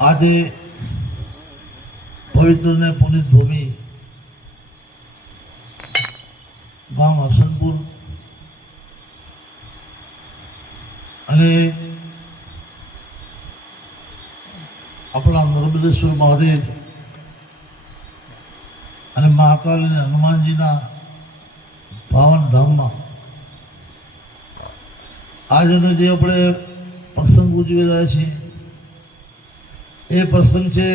આજે પવિત્ર ને પુનિત ભૂમિ ગામ હસનપુર અને આપણા નર્મદેશ્વર મહાદેવ અને મહાકાલ અને હનુમાનજીના પાવન ધામમાં આજનો જે આપણે પ્રસંગ ઉજવી રહ્યા છીએ એ પ્રસંગ છે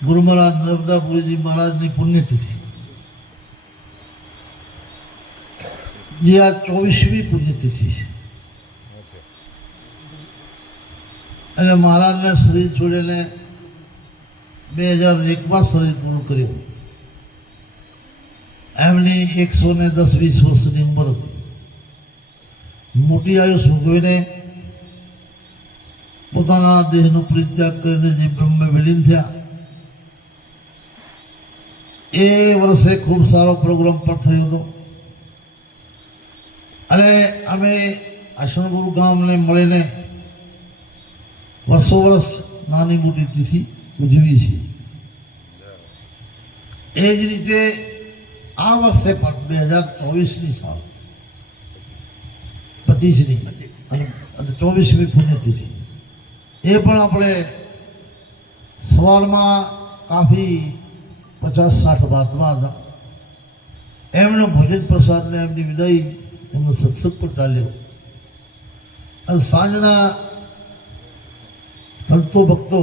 ગુરુ મહારાજ નર્મદાપુરીજી મહારાજની પુણ્યતિથિ, જે આ 24મી પુણ્યતિથિ છે. અને મહારાજને શરીર છોડીને 2001માં શરીર પૂરું કર્યું. એમની 110-20 વર્ષની ઉંમર હતી. મોટી આયુષ ભોગવીને પોતાના દેહનો પરિત્યાગ કરીને જે બ્રહ્મ વિલીન થયા એ વર્ષે ખૂબ સારો પ્રોગ્રામ પણ થયો હતો. અને અમે આશ્રમગુરુ ગામને મળીને વર્ષો વર્ષ નાની મોટી તિથિ ઉજવીએ છીએ. એ જ રીતે આ વર્ષે પણ 2024ની સાલ 25ની અને 24મી પુણ્યતિથિ એ પણ આપણે સવારમાં કાફી 50-60 વાતમાં હતા. એમનો ભોજન પ્રસાદને એમની વિદાય એમનો સત્સંગ પણ ચાલ્યો. અને સાંજના સંતો ભક્તો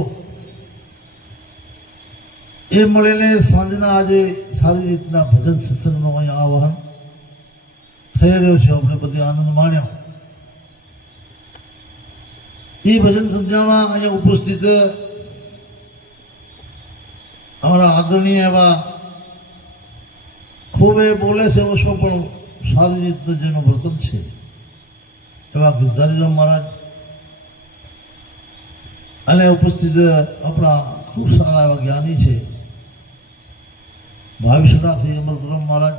એ મળીને સાંજના આજે સારી રીતના ભજન સત્સંગનો અહીંયા આહવાન થઈ રહ્યો છે. આપણે બધે આનંદ માણ્યો. એ ભજન સંધ્યામાં અહીંયા ઉપસ્થિત અમારા આદરણીય એવા ખૂબ એ બોલે છે ઓછો પણ સારી રીતનું જેનું વર્તન છે એવા ગિરધારીરામ મહારાજ અને ઉપસ્થિત આપણા ખૂબ સારા એવા જ્ઞાની છે ભાવિષ્યનાથી અમૃતરામ મહારાજ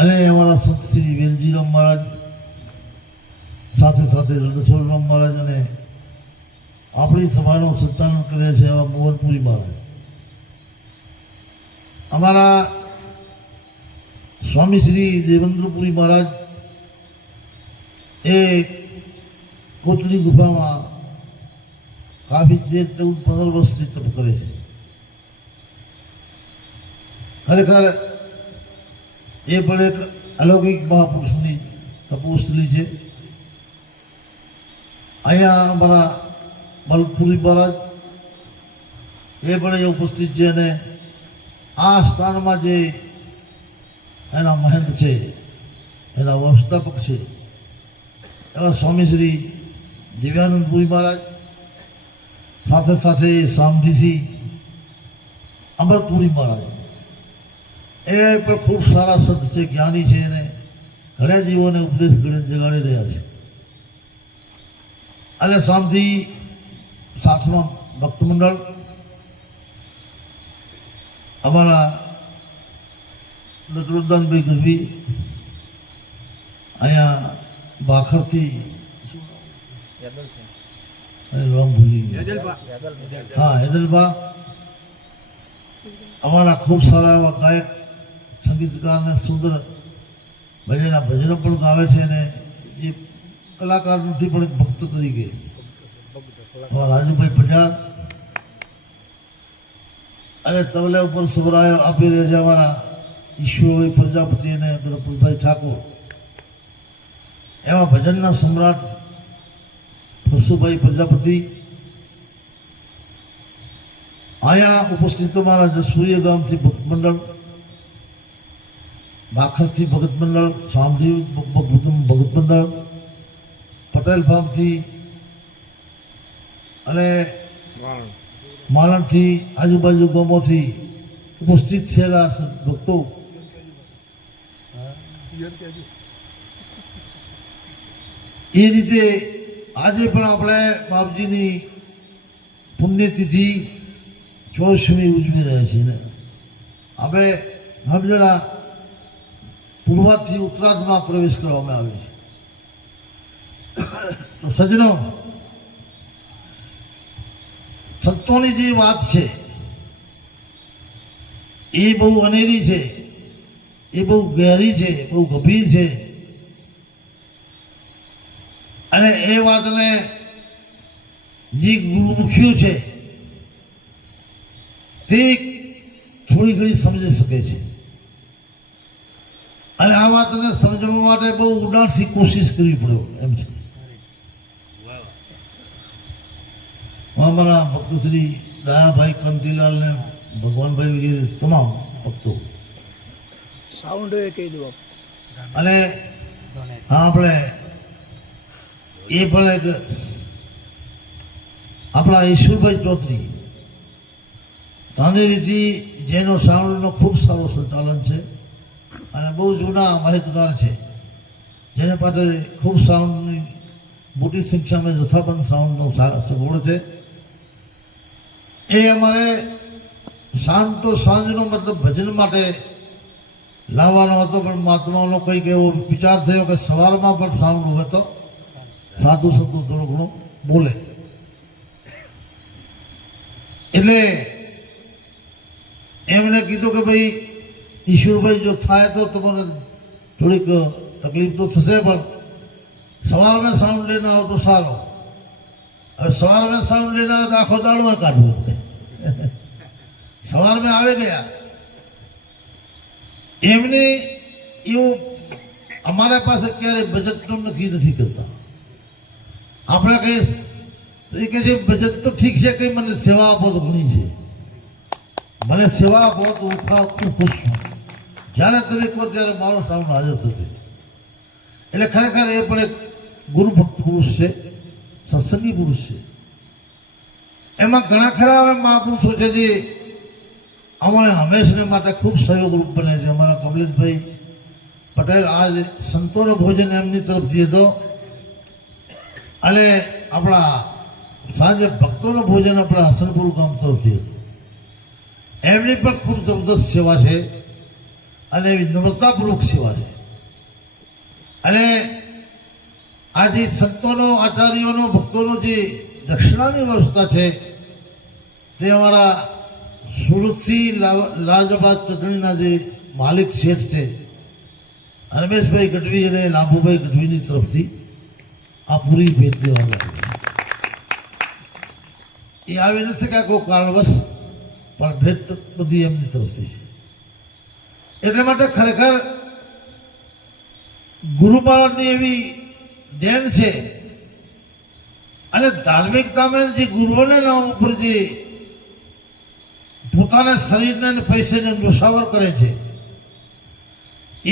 અને અમારા સંત શ્રી વેલજીરામ મહારાજ, સાથે સાથે રણછોડરામ મહારાજ અને આપણી સભાનું સંચાલન કરે છે એવા મોહનપુરી મહારાજ, અમારા સ્વામી શ્રી દેવેન્દ્રપુરી મહારાજ એ કોટડી ગુફામાં કાફી 13-14-15 વર્ષથી તપ કરે છે. ખરેખર એ પણ એક અલૌકિક મહાપુરુષની તપોસ્થલી છે. અહીંયા અમારા મલકપુરી મહારાજ એ પણ અહીંયા ઉપસ્થિત છે. અને આ સ્થાનમાં જે એના મહંત છે, એના વ્યવસ્થાપક છે એવા સ્વામી શ્રી દિવ્યાનંદપુરી મહારાજ, સાથે સાથે સામજીજી અમૃતપુરી મહારાજ એ પણ ખૂબ સારા સંત છે, જ્ઞાની છે અને ઘણા જીવોને ઉપદેશ જગાડી રહ્યા છે. અને સામથી સાથમાં ભક્ત મંડળ અમારા નટવરદાનભાઈ ગઢવી અહીંયા ભાખરથી નામ ભૂલી હા હેદલભા, અમારા ખૂબ સારા એવા ગાયક સંગીતકાર ને સુંદર ભજનો પણ ગાવે છે. અને એ કલાકાર નથી પણ ભક્ત તરીકે રાજુભાઈ પંજાબ અને તબલા ઉપર સવરાયો આપી રહ્યા છે અમારા ઈશ્વરભાઈ પ્રજાપતિ અને પ્રફુલભાઈ ઠાકોર. એવા ભજનના સમ્રાટ પરશુભાઈ પ્રજાપતિ અહીંયા ઉપસ્થિત અમારા જસપુરીય ગામથી ભક્ત મંડળ, ભાખરથી ભગત મંડળ, સામજી ભગત મંડળ, પટેલ ફાર્મથી અને માલણથી આજુબાજુ ગામોથી ઉપસ્થિત થયેલા ભક્તો એ રીતે આજે પણ આપણે બાપજીની પુણ્યતિથિ 24મી ઉજવી રહ્યા છીએ ને હવે સમજણા પૂર્વાથી ઉત્તરાર્ધમાં પ્રવેશ કરવામાં આવે છે. તો સજ્જનો, સંતોની જે વાત છે એ બહુ અનેરી છે, એ બહુ ગહેરી છે, બહુ ગંભીર છે. અને એ વાતને જે ગુરુમુખીઓ છે તે થોડી ઘણી સમજી શકે છે. અને આ વાતને સમજવા માટે બહુ ઊંડાણથી કોશિશ કરવી પડ્યો એમ છે. અમારા ભક્ત શ્રી દયાભાઈ કંતીલાલ ને ભગવાનભાઈ વગેરે તમામ ભક્તો સાઉન્ડ કહી દો. અને હા, આપણે એ પણ એક આપણા ઈશ્વરભાઈ ચૌધરી ધાંધેરીથી જેનો સાઉન્ડનો ખૂબ સારો સંચાલન છે અને બહુ જૂના માહિતગાર છે, જેને પાસે ખૂબ સાઉન્ડની મોટી સંખ્યામાં જથ્થાબંધ સાઉન્ડનો સગવડ છે. એ અમારે સાંજનો મતલબ ભજન માટે લાવવાનો હતો, પણ મહાત્માઓનો કંઈક એવો વિચાર થયો કે સવારમાં પણ સાઉન્ડ હોય તો સાધુ સંતો થોડું ઘણું બોલે. એટલે એમણે કીધું કે ભાઈ ઈશ્વરભાઈ જો થાય તો તમને થોડીક તકલીફ તો થશે, પણ સવારમાં સાઉન્ડ લઈને આવો તો સારો. હવે સવારમાં સાઉન્ડ લઈને આવે તો આખો દાડો કાઢવું. સવારમાં આવે ગયા એમને એવું અમારા પાસે ક્યારે બજેટનો નક્કી નથી કરતા. આપણે કહીએ કે જે બજેટ તો ઠીક છે, કંઈ મને સેવા આપો તો ઘણી છે, મને સેવા આપો તો હું ખુશ છું. જ્યારે તમે કહો ત્યારે મારો સાઉન્ડ હાજર થશે. એટલે ખરેખર એ પણ એક ગુરુભક્ત પુરુષ છે, સત્સંગી પુરુષ છે. એમાં ઘણા ખરા હવે મહાપુરુષો છે જે અમારે હંમેશને માટે ખૂબ સહયોગરૂપ બને છે. અમારા કમલેશભાઈ પટેલ આજ સંતોનો ભોજન એમની તરફથી હતો, અને આપણા સાંજે ભક્તોનો ભોજન આપણા હસનપુર ગામ તરફથી હતું. એમની પણ ખૂબ જબરદસ્ત સેવા છે અને એવી નમ્રતાપૂર્વક સેવા છે. અને આ જે સંતોનો, આચાર્યોનો, ભક્તોનો જે દક્ષિણાની વ્યવસ્થા છે તે અમારા સુરતથી લાજબાદ ચટણીના જે માલિક શેઠ છે રમેશભાઈ ગઢવી અને લાભુભાઈ ગઢવીની તરફથી આ પૂરી ભેટ દેવામાં એ આવી ન શક્યા કોઈ કારણવશ, પણ ભેટ બધી એમની તરફથી છે. એટલે માટે ખરેખર ગુરુ મહારાજની એવી દેન છે. અને ધાર્મિકતામાં જે ગુરુઓને નામ ઉપર જે પોતાના શરીરને અને પૈસાને નુસાવર કરે છે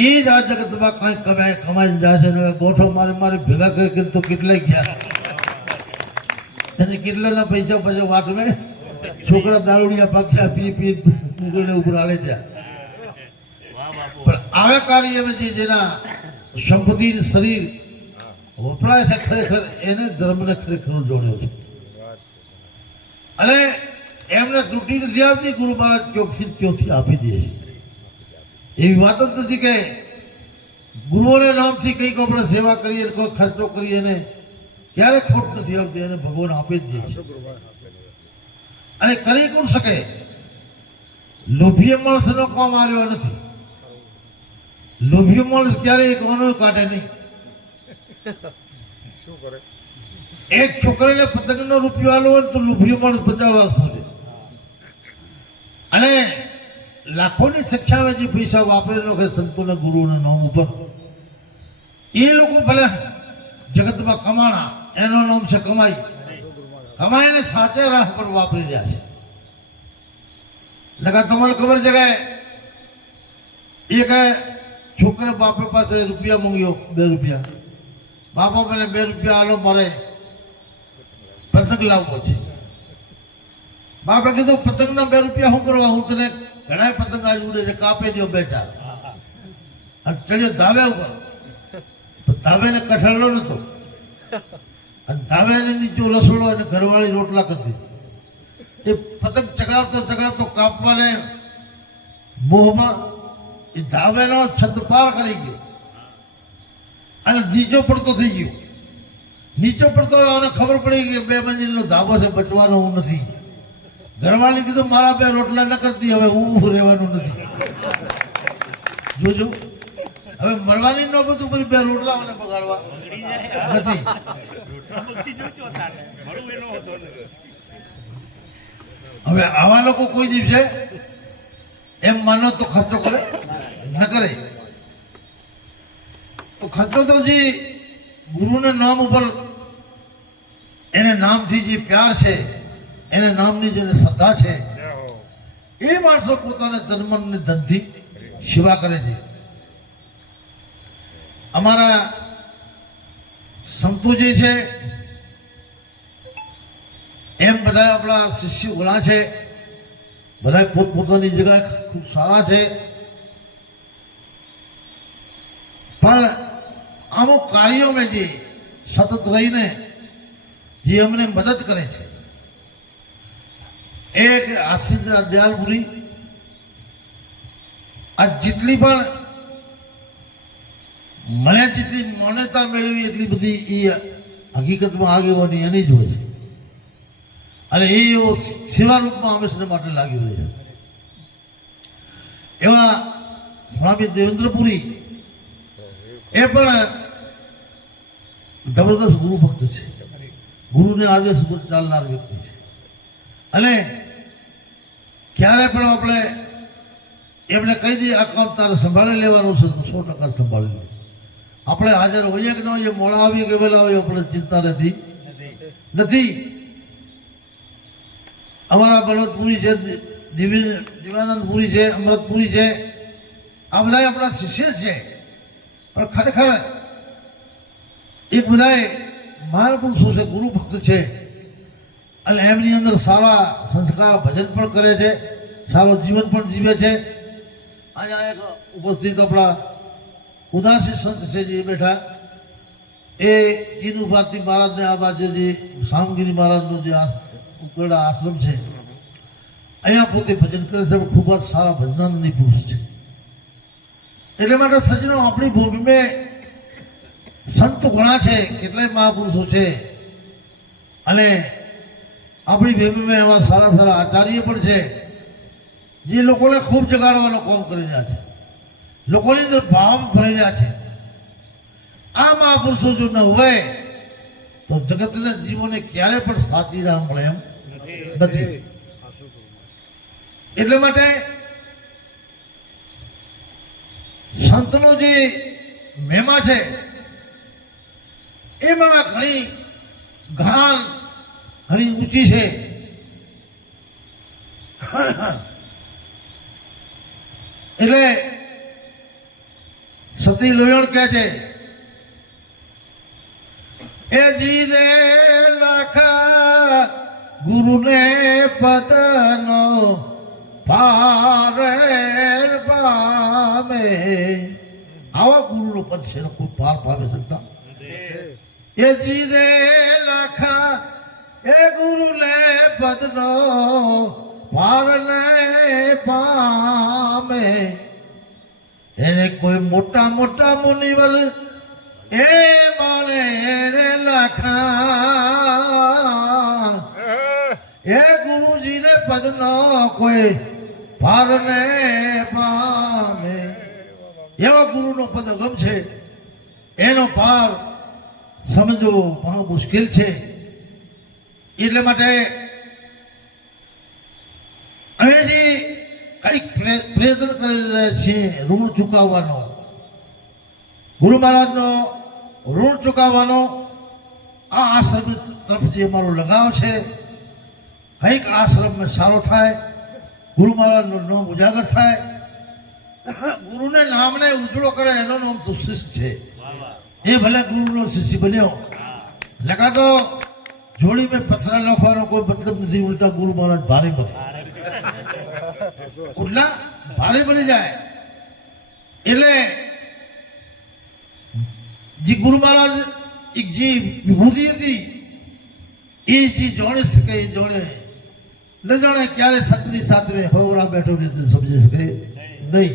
એ જ આ જગતમાં કાંઈ કમાઈને જાય છે. ગોઠો મારે ભેગા કરી તો કેટલાય ગયા, એને કેટલાના પૈસા પછી વાટવે છોકરા દારૂડિયા પાક્યા પી ઉગલને ઉપર આલે ત્યાં. પણ આવા કાર્ય જેના સંપત્તિ શરીર વપરાય છે ખરેખર એને ધર્મને ખરેખર જોડ્યો છે. અને એમને ત્રુટિ નથી આવતી. ગુરુ મહારાજ ચોથી આપી દે છે. એવી વાત જ નથી કે ગુરુઓને નામથી કંઈક આપણે સેવા કરીએ, કોઈ ખર્ચો કરીએ ને ક્યારે ખોટ નથી આવતી, એને ભગવાન આપી જ દે છે. અને કરી કોણ શકે? લોભીય માણસનો કામ આવ્યો નથી. લોભીય માણસ ક્યારેય કોનો કાઢે નહીં. એક છોકરાને પતંગનો રૂપિયો આલો હોય તો લોભીયો માણસ 50 વર્ષ છે. અને લાખોની સંખ્યામાં જે પૈસા વાપરેલો કે સંતોના ગુરુઓના નામ ઉપર, એ લોકો ભલે જગતમાં કમાણા, એનો નામ છે કમાઈ, કમાઈને સાચે રાહ પર વાપરી રહ્યા છે. એટલે તમારે ખબર છે કે એક છોકરા બાપા પાસે રૂપિયા માંગ્યો, 2 રૂપિયા. બાપા મને 2 રૂપિયા આલો, મારે પતંગ લાવવો છે. બાપા કીધું પતંગના 2 રૂપિયા શું કરવા? હું તને ઘણા પતંગ આજ ઉડે છે, કાપી દો 2-4. અને ચડ્યો ધાબે ઉપર. ધાબે ને કઠાડો નતો, અને ધાબે ને નીચે રસોડો અને ઘરવાળી રોટલા કરી દીધી. એ પતંગ ચગાવતો કાપવાને મોહમાં એ ધાબેનો છંદ પાર કરી ગયો અને નીચો પડતો થઈ ગયો. નીચે પડતો હોય અને ખબર પડી કે 2 મંજિલનો ધાબો છે, બચવાનો હું નથી. ઘરવાળી કીધું મારા 2 રોટલા ન કરતી, હવે ઊભું રહેવાનું નથી. જોજો હવે મરવાની નોબત ઉપર 2 રોટલા મને બગાડવા નથી. હવે આવા લોકો કોઈ દિવસે એમ માનો તો ખર્ચો કરે ન કરે. તો ખર્ચો તો જે ગુરુને નામ ઉપર એને નામથી જે પ્યાર છે, એને નામની જેને શ્રદ્ધા છે, એ માણસો પોતાને તન મન ને ધનથી સેવા કરે છે. અમારા સંતો જે છે એમ બધા આપણા શિષ્યો ઘણા છે, બધા પોતપોતાની જગ્યાએ ખૂબ સારા છે, પણ અમુક કાર્યોમાં જે સતત રહીને જે અમને મદદ કરે છે, એક આશીષ દયાલપુરી આ જેટલી પણ મને જેટલી માન્યતા મેળવી એટલી બધી એ હકીકતમાં આગેવાની એની જ હોય છે, અને એ સેવા રૂપમાં હંમેશા માટે લાગી હોય છે. એવા સ્વામી દેવેન્દ્રપુરી એ પણ જબરદસ્ત ગુરુ ભક્ત છે, ગુરુને આદેશ ઉપર ચાલનાર વ્યક્તિ છે, અને ક્યારે પણ આપણે એમને કહી દઈએ આ કામ તારે સંભાળી લેવાનું છે તો 100% સંભાળી લે. આપણે હાજર હોઈએ કે ન હોઈએ, મોડા આવીએ કે વહેલા આવીએ, આપણે ચિંતા રહેતી નથી. અમારા બળવંતપુરી છે, દિવ્યાનંદપુરી છે, અમૃતપુરી છે, આ બધા આપણા શિષ્ય છે, પણ ખરેખર એક બધા મહાન પુરુષો છે, ગુરુ ભક્ત છે, અને એમની અંદર સારા સંસ્કાર ભજન પણ કરે છે, સારું જીવન પણ જીવે છે. અહીંયા એક ઉપસ્થિત આપણા ઉદાસી સંત છે જે બેઠા, એ ચીનુ ભારતી મહારાજને આ બાજુ જે સામગીરી મહારાજનો જે ઉકરડા આશ્રમ છે, અહીંયા પોતે ભજન કરે છે, ખૂબ જ સારા ભજનાનંદી પુરુષ છે. એટલે માટે સજ્જનો આપણી ભૂમિમાં સંત ઘણા છે, કેટલાય મહાપુરુષો છે, અને આપણી ભૂમિમાં એવા સારા સારા આચાર્ય પણ છે જે લોકોને ખૂબ જગાડવાનો કામ કરી રહ્યા છે, લોકોની અંદર ભાવ ભરી રહ્યા છે. આ મહાપુરુષો જો ન હોય તો જગતના જીવોને ક્યારે પણ સાચી રાહ મળે એમ નથી. એટલે માટે સંતનો જે મહિમા છે એ મહિમા ઘણી ગહન, ઘણી ઊંચી છે. એટલે સતી લોયણ કહે છે એ જીરે લખા ગુરુને પદનો પારે પામે. આવા ગુરુનો પદ છે, કોઈ પાર પામે શકતા. એ જીરે લખા એ ગુરુને પદનો પારને પામે. એને કોઈ મોટા મોટા મુનિવર એ માને રે લખા. એ ગુરુજીને પદનો કોઈ પારને પામે. એવા ગુરુનો પદ ગમ છે, એનો પાર સમજવો બહુ મુશ્કેલ છે. એટલે માટે અમે જે કંઈક પ્રયત્ન કરી રહ્યા છીએ ઋણ ચૂકવવાનો, ગુરુ મહારાજનો ઋણ ચૂકવવાનો, આ આશ્રમ તરફ જે અમારો લગાવ છે, કંઈક આશ્રમમાં સારો થાય, ગુરુ મહારાજનો નામ ઉજાગર થાય, ગુરુને નામને ઉજળો કરે, એનો નામ તો શિષ્ય છે. એ ભલે ગુરુનો શિષ્ય બન્યો, લગા તો જોડી મેં પથરા લખવાનો કોઈ મતલબ નથી, ઉલટા ગુરુ મહારાજ ભારે બને, ઉલટા ભારે બની જાય. એટલે જે ગુરુ મહારાજ એક જે વિભૂતિ હતી એ જે જોડે શકે એ જોડે ન જાણે ક્યારે સત્રી સાતવે હવરા બેઠો રીતે સમજી શકે નહીં.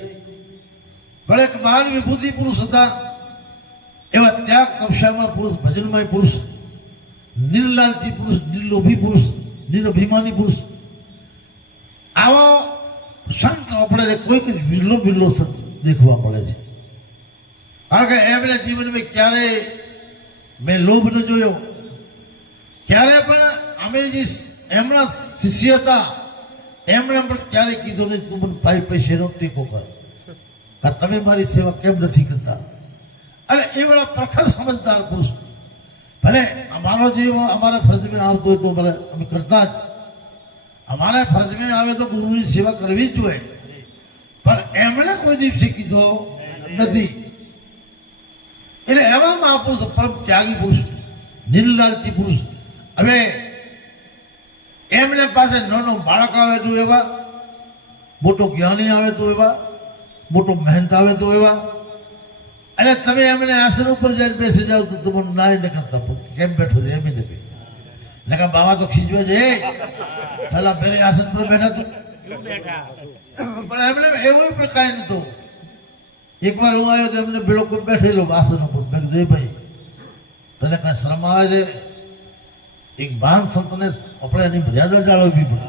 ભલે એક મહાન વિભૂતિ પુરુષ હતા, એવા ત્યાગ તપસ્યામાં પુરુષ, ભજનમાં પુરુષ, નિર્લાલચી પુરુષ, નિર્લોભી પુરુષ, નિરભિમાની પુરુષ, આવો સંત આપણે કોઈક વિરલો વિરલો સંત દેખવા મળે છે. કારણ કે એમના જીવનમાં ક્યારેય મેં લોભ ન જોયો, ક્યારે પણ અમે જે એમના શિષ્ય હતા એમણે પણ ક્યારેય કીધું નહીં તું મને પૈસાનો ટેકો કર, તમે મારી સેવા કેમ નથી કરતા. અને એ બધા પ્રખર સમજદાર પુરુષ. ભલે અમારો જે અમારા ફરજમાં આવતો હોય તો અમે કરતા જ, અમારા ફરજમાં આવે તો ગુરુની સેવા કરવી જ જોઈએ, પણ એમણે કોઈ દિવસે કીધો નથી. એટલે એવા મહાપુરુષ, પરમ ત્યાગી પુરુષ, નિર્લાલચી પુરુષ. હવે એમને પાસે નાનો બાળક આવે તો એવા, મોટો જ્ઞાની આવે તો એવા, મોટો મહેનત આવે તો એવા. અને તમે એમને આસન ઉપર જઈને બેસી જાઓ તો તમને ના ન કરતા કેમ બેઠો છે એમ નથી. એટલે બાવા તો ખીજવે છે, પેલા પેલે આસન પર બેઠા તું, પણ એમને એવું પણ કાંઈ નતું. એકવાર હું આવ્યો તો એમને ભેળો કોઈ બેઠેલો આસન ઉપર. મેં કીધું ભાઈ તને કાંઈ શરમ આવે છે? એક મહાન સંતને આપણે એની મર્યાદા જાળવવી પડે.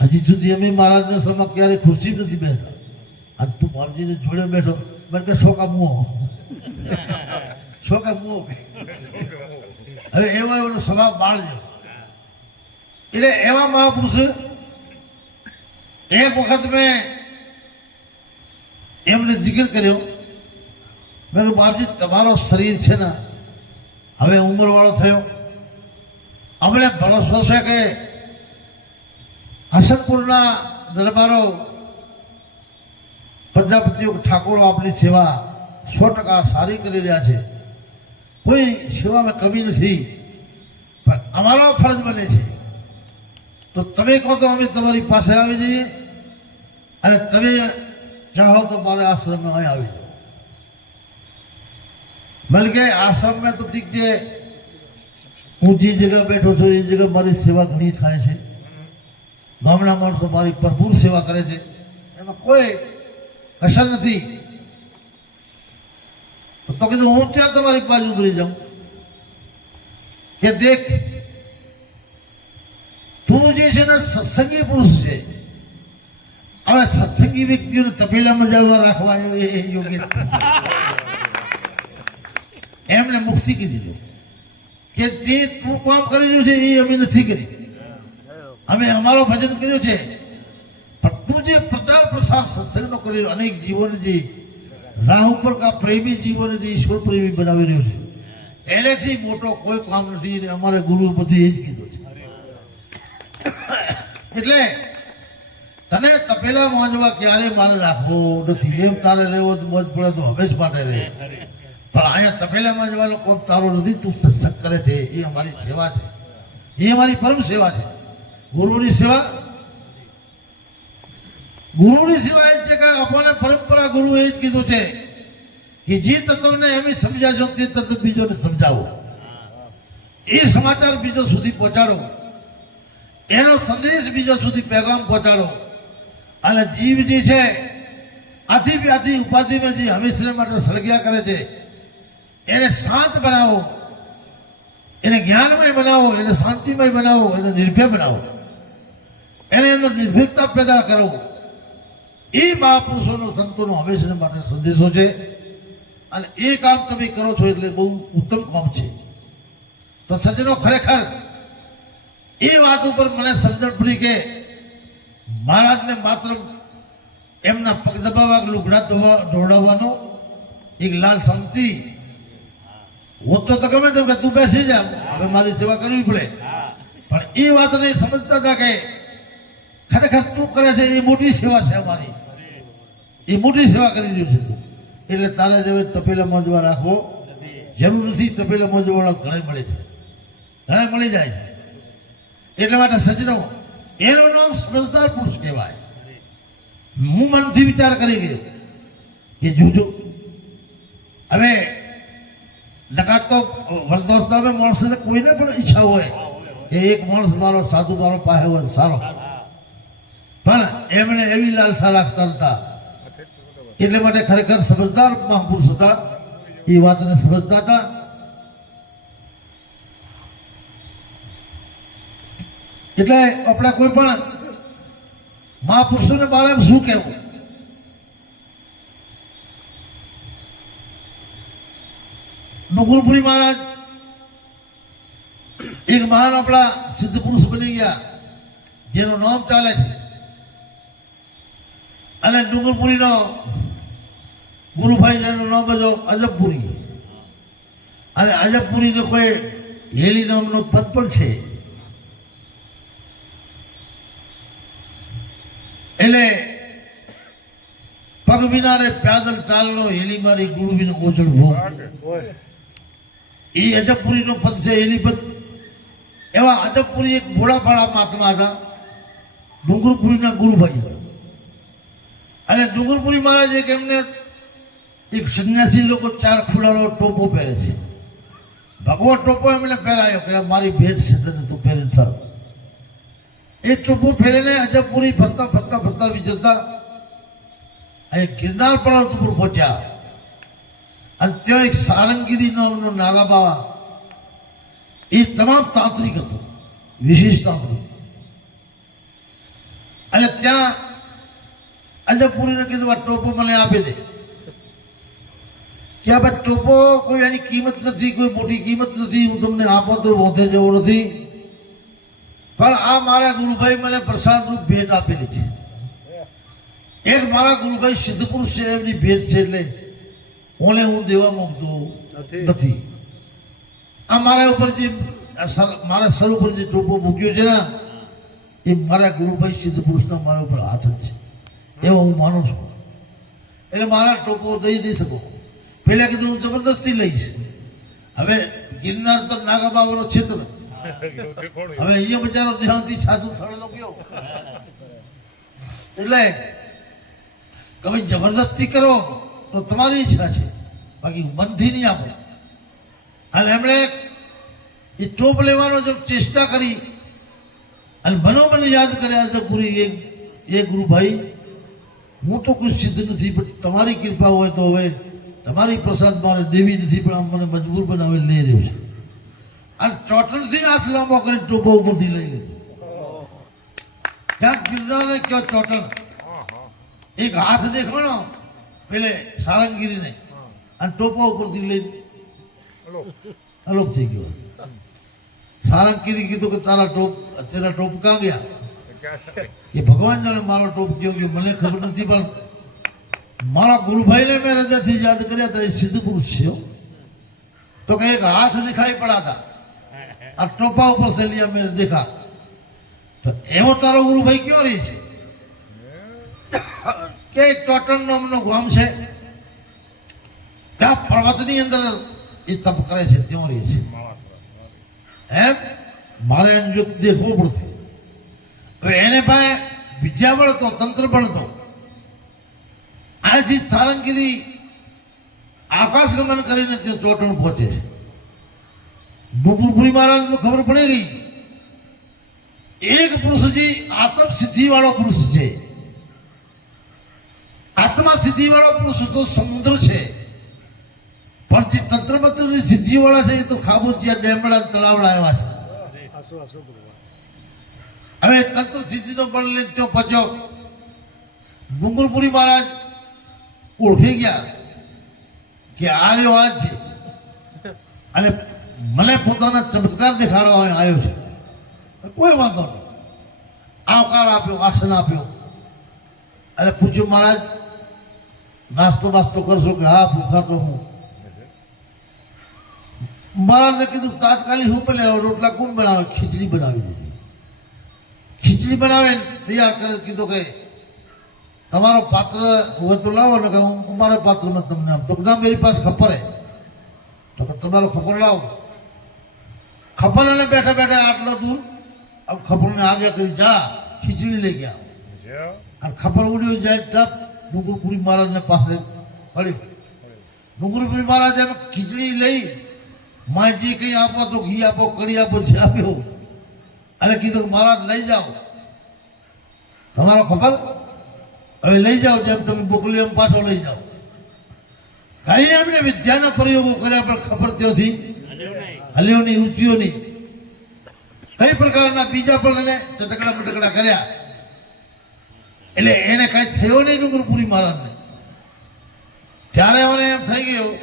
હજી સુધી અમે મહારાજના સમા ક્યારે ખુરશી નથી બેસતા. આજ તું બાપજીને જોડે બેઠો, મને કે શોકા મુઓ, શોકા મુઓ. હવે એનો સ્વભાવ બાળજો. એટલે એવા મહાપુરુષ એક વખત મેં એમને જિકર કર્યો. મેં કહ્યું બાપજી તમારો શરીર છે ને હવે ઉંમરવાળો થયો, અમને ભરોસો છે કે હસનપુરના દરબારો, પ્રજાપતિઓ, ઠાકોરો આપણી સેવા 100% સારી કરી રહ્યા છે, કોઈ સેવામાં કમી નથી, પણ અમારો ફરજ બને છે તો તમે કહો તો અમે તમારી પાસે આવી જઈએ, અને તમે ચાહો તો મારે આશ્રમમાં અહીં આવી જાઓ. બલકે આશ્રમમાં તો ઠીક છે, હું જે જગ્યા બેઠો છું એ જગ્યા મારી સેવા ઘણી થાય છે, ગામના માણસો મારી ભરપૂર સેવા કરે છે, એમાં કોઈ કસર નથી. તો કીધું હું ત્યાં તમારી બાજુ ઉભરી જાઉં કે દેખ તું જે છે ને સત્સંગી પુરુષ છે, હવે સત્સંગી વ્યક્તિઓને તપેલામાં જવા રાખવા એ યોગ્ય એમને મુક્તિ કીધી કે જે તું કામ કરી રહ્યું છે એ અમે નથી કરી, અમે અમારો ભજન કર્યું છે, પણ તું જે પ્રચાર પ્રસાર સત્સંગનો કરી રહ્યો, અનેક જીવોને જે રાહ ઉપર કા પ્રેમી જીવોને જે ઈશ્વર પ્રેમી બનાવી રહ્યો છે, એનાથી મોટો કોઈ કામ નથી. અમારે ગુરુ બધું એ જ કીધું છે. એટલે તને તપેલા માંજવા ક્યારે મારે રાખવો નથી, એમ તારે લેવો મોજ પડે તો હંમેશ માટે રહે, પણ અહીંયા તપેલા માંજવાનો કોમ તારો નથી. તું સત્સંગ કરે છે એ અમારી સેવા છે, એ અમારી પરમ સેવા છે. ગુરુની સેવા, ગુરુની સેવા એ છે કે આપણને પરંપરા ગુરુ એ જ કીધું છે કે જે તત્વને એમ સમજાશો તે તત્વ બીજોને સમજાવો, એ સમાચાર બીજો સુધી પહોંચાડો, એનો સંદેશ બીજો સુધી પેગામ પહોંચાડો. અને જીવ જે છે આથી વ્યાધી ઉપાધિમાં જે હંમેશા માટે સળગ્યા કરે છે એને શાંત બનાવો, એને જ્ઞાનમય બનાવો, એને શાંતિમય બનાવો, એને નિર્ભય બનાવો, એની અંદર નિર્ભીકતા પેદા કરો. એ મહાપુરુષોનો, સંતોનો હંમેશા માટે સંદેશો છે. અને એ કામ તમે કરો છો એટલે બહુ ઉત્તમ કામ છે. તો સજ્જનો ખરેખર એ વાત ઉપર મને સમજણ પડી કે મહારાજને માત્ર એમના પગ દબાવવા, લુગડા ઢોળાવવાનો એક લાલ શાંતિ હોતો તો ગમે તેમ કે તું બેસી જા, હવે મારી સેવા કરવી પડે, પણ એ વાતને સમજતા હતા કે ખરેખર તું કરે છે એ મોટી સેવા છે અમારી, એ મોટી સેવા કરી રહ્યું છે તું. એટલે તારે જેવે તપેલા મોજવા રાખવો જરૂર નથી. તપેલા મોજવાળા ઘણા મળે છે, ઘણા મળી જાય છે. એટલા માટે સજ્જનો એનું નામ સમજદાર પુરુષ કહેવાય. હું મનથી વિચાર કરી ગયો કે જોજો હવે નકા તો વર્ધોસ્તામાં માણસને કોઈને પણ ઈચ્છા હોય કે એક માણસ મારો સાધુ મારો પાસે હોય સારો, પણ એમણે એવી લાલસા રાખતા હતા. એટલે માટે ખરેખર સમજદાર મહાપુરુષ હતા, એ વાતને સમજતા હતા. એટલે આપણે કોઈ પણ મહાપુરુષોને બારેમાં શું કહેવું? ડુંગરપુરી મહારાજ એક મહાન આપણા સિદ્ધ પુરુષ બની ગયા જેનું નામ ચાલે છે, અને ડુંગરપુરીનો ગુરુભાઈ જેનું નામ હતો અજબપુરી, અને અજબપુરીનો કોઈ હેલી નામનો પદ પણ છે. એટલે પગ વિના રે પેદલ ચાલનો હેલી મારી ગુરુ વિનો ઓછળ ભોગ, એ અજબપુરીનો પદ છે. એની પદ એવા અજબપુરી એક ભોળાફાળા મહાત્મા હતા, ડુંગરપુરીના ગુરુભાઈ હતા. અને ડુંગરપુરી મહારાજ એક એમને એક સંન્યાસી લોકો 4 ખૂણાનો ટોપો પહેરે છે, ભગવો ટોપો એમને પહેરાયો કે મારી ભેટ છે તને તું પહેરીને ફર. એ ટોપો ફેરીને અજબપુરી ફરતા ફરતા ફરતા વિચરતા અહીં ગિરનાર પર્વત ઉપર પહોંચ્યા, અને ત્યાં એક સારંગીરી નામનો નાગા બાવા, એ તમામ તાંત્રિક હતો, વિશેષ તાંત્રિક. અને ત્યાં અજબપુરીને કીધું આ ટોપો મને આપી દે. કે આ ભાઈ ટોપો કોઈ એની કિંમત નથી, કોઈ મોટી કિંમત નથી, હું તમને આપો તો વાંધે જેવો નથી, પણ આ મારા ગુરુભાઈ મને પ્રસાદ રૂપ ભેટ આપેલી છે. એક મારા ગુરુભાઈ સિદ્ધ પુરુષ છે, એમની ભેટ છે, એટલે ઓને હું દેવા માંગતો નથી. આ મારા ઉપર જે મારા સર ઉપર જે ટોપો મૂક્યો છે ને, એ મારા ગુરુભાઈ સિદ્ધ પુરુષના મારા ઉપર હાથ જ છે, એવો હું માનું છું. એટલે મારા ટોપો દઈ નહીં શકો. પેલા કીધું હું જબરદસ્તી લઈશ. હવે ગિરનાર તો નાગા બાવાનો ક્ષેત્ર, હવે અહીંયા બચારો ધ્યાનથી સાધુ થયેલો ગયો, એટલે કે ભાઈ જબરદસ્તી કરો તો તમારી ઈચ્છા છે, બાકી મનથી નહીં આપો. અને એમણે એ ટોપ લેવાનો જો ચેષ્ટા કરી, અને મનોમન યાદ કર્યા તો પૂરી એ ગુરુભાઈ હું તો કોઈ સિદ્ધ નથી, પણ તમારી કૃપા હોય તો હવે તમારી પ્રસાદ મારે દેવી નથી, પણ આમ મને મજબૂર બનાવી લઈ રહ્યો છે. અને ચોટણથી હાથ લાંબો કરી ટોપો ઉપરથી લઈ લીધો. ક્યાંક ગિરનાર ક્યાં ચોટણ, એક હાથ દેખાણો પેલે સારંગીરીને, અને ટોપો ઉપરથી લઈ અલોપ થઈ ગયો. સારંગીરી કીધું કે તેરા ટોપ ક્યાં ગયા? કે ભગવાન જાણે મારો ટોપ ગયો ગયો, મને ખબર નથી, પણ મારા ગુરુભાઈને મેં હૃદયથી યાદ કર્યા હતા, એ સિદ્ધ પુરુષ છે. તો કે એક હાથ દિખાઈ પડા था, આ ટોપા ઉપર से लिया मेरे देखा. તો એવો તારો ગુરુભાઈ ક્યાં રહે છે? કે ચોટણ નામનો ગામ છે, ત્યાં પર્વતની અંદર એ તપ કરે છે, ત્યાં રહે છે. એમ મારે એને દેખવું પડશે. હવે એને પાસે વિદ્યા મળતો, તંત્ર મળતો. આથી સારંગીરી આકાશ ગમન કરીને તે ચોટણ પહોંચે. ડુંગરપુરી મહારાજ તો ખબર પડી ગઈ, એક પુરુષજી આત્મ સિદ્ધિ વાળો પુરુષ છે. આત્મા સિદ્ધિ વાળો પુરુષ તો સમુદ્ર છે, પણ જે તંત્ર મંત્રની સિદ્ધિ વાળા છે એ તો ખાબોચિયા ડેમડા તળાવડા એવા છે. હવે તંત્ર સિદ્ધિનો બળ લઈને ત્યાં પહોંચ્યો. ડુંગરપુરી મહારાજ ઓળખી ગયા કે આ રહ્યો આ જ છે, અને મને પોતાના ચમત્કાર દેખાડવા આવ્યો છે. કોઈ વાંધો નહીં, આવકાર આપ્યો, આસન આપ્યો, અને પૂછ્યું મહારાજ નાસ્તો કરશો? કે હા ભૂખા તો હું. મહારાજને કીધું તાત્કાલિક હું પેલા રોટલા કોણ બનાવે? ખીચડી બનાવી દીધી. ખીચડી બનાવે તૈયાર કરે, કીધું કે તમારો પાત્ર હોય તો લાવો ને, કે હું મારા પાત્રમાં તમને આપ. તો ના મેરી પાસે ખપર હે. તો કે તમારો ખપર લાવો. ખપર અને બેઠા બેઠા આટલો દૂર ખપરને આગળ કરી જા ખીચડી લઈ ગયા. અને ખપર ઉડ્યો જાય તપ ડુંગરપુરી મહારાજને પાસે પડ્યો. ડુંગરપુરી મહારાજ એમ ખીચડી લઈ માજી કઈ આપો તો ઘી આપો, કડી આપો, જે આપ્યો, અને કીધું મહારાજ લઈ જાઓ તમારો ખબર, હવે લઈ જાઓ, જેમ તમે મોકલ્યો એમ પાછો લઈ જાઓ. કઈ એમને વિદ્યાના પ્રયોગો કર્યા, પણ ખબર ત્યાંથી હલ્યો નહીં, ઊંચ્યો નહીં. કઈ પ્રકારના બીજા પણ એને ચટકડા બટકડા કર્યા, એટલે એને કઈ થયો નહીં ડુંગરપુરી મહારાજને. ત્યારે મને એમ થઈ ગયું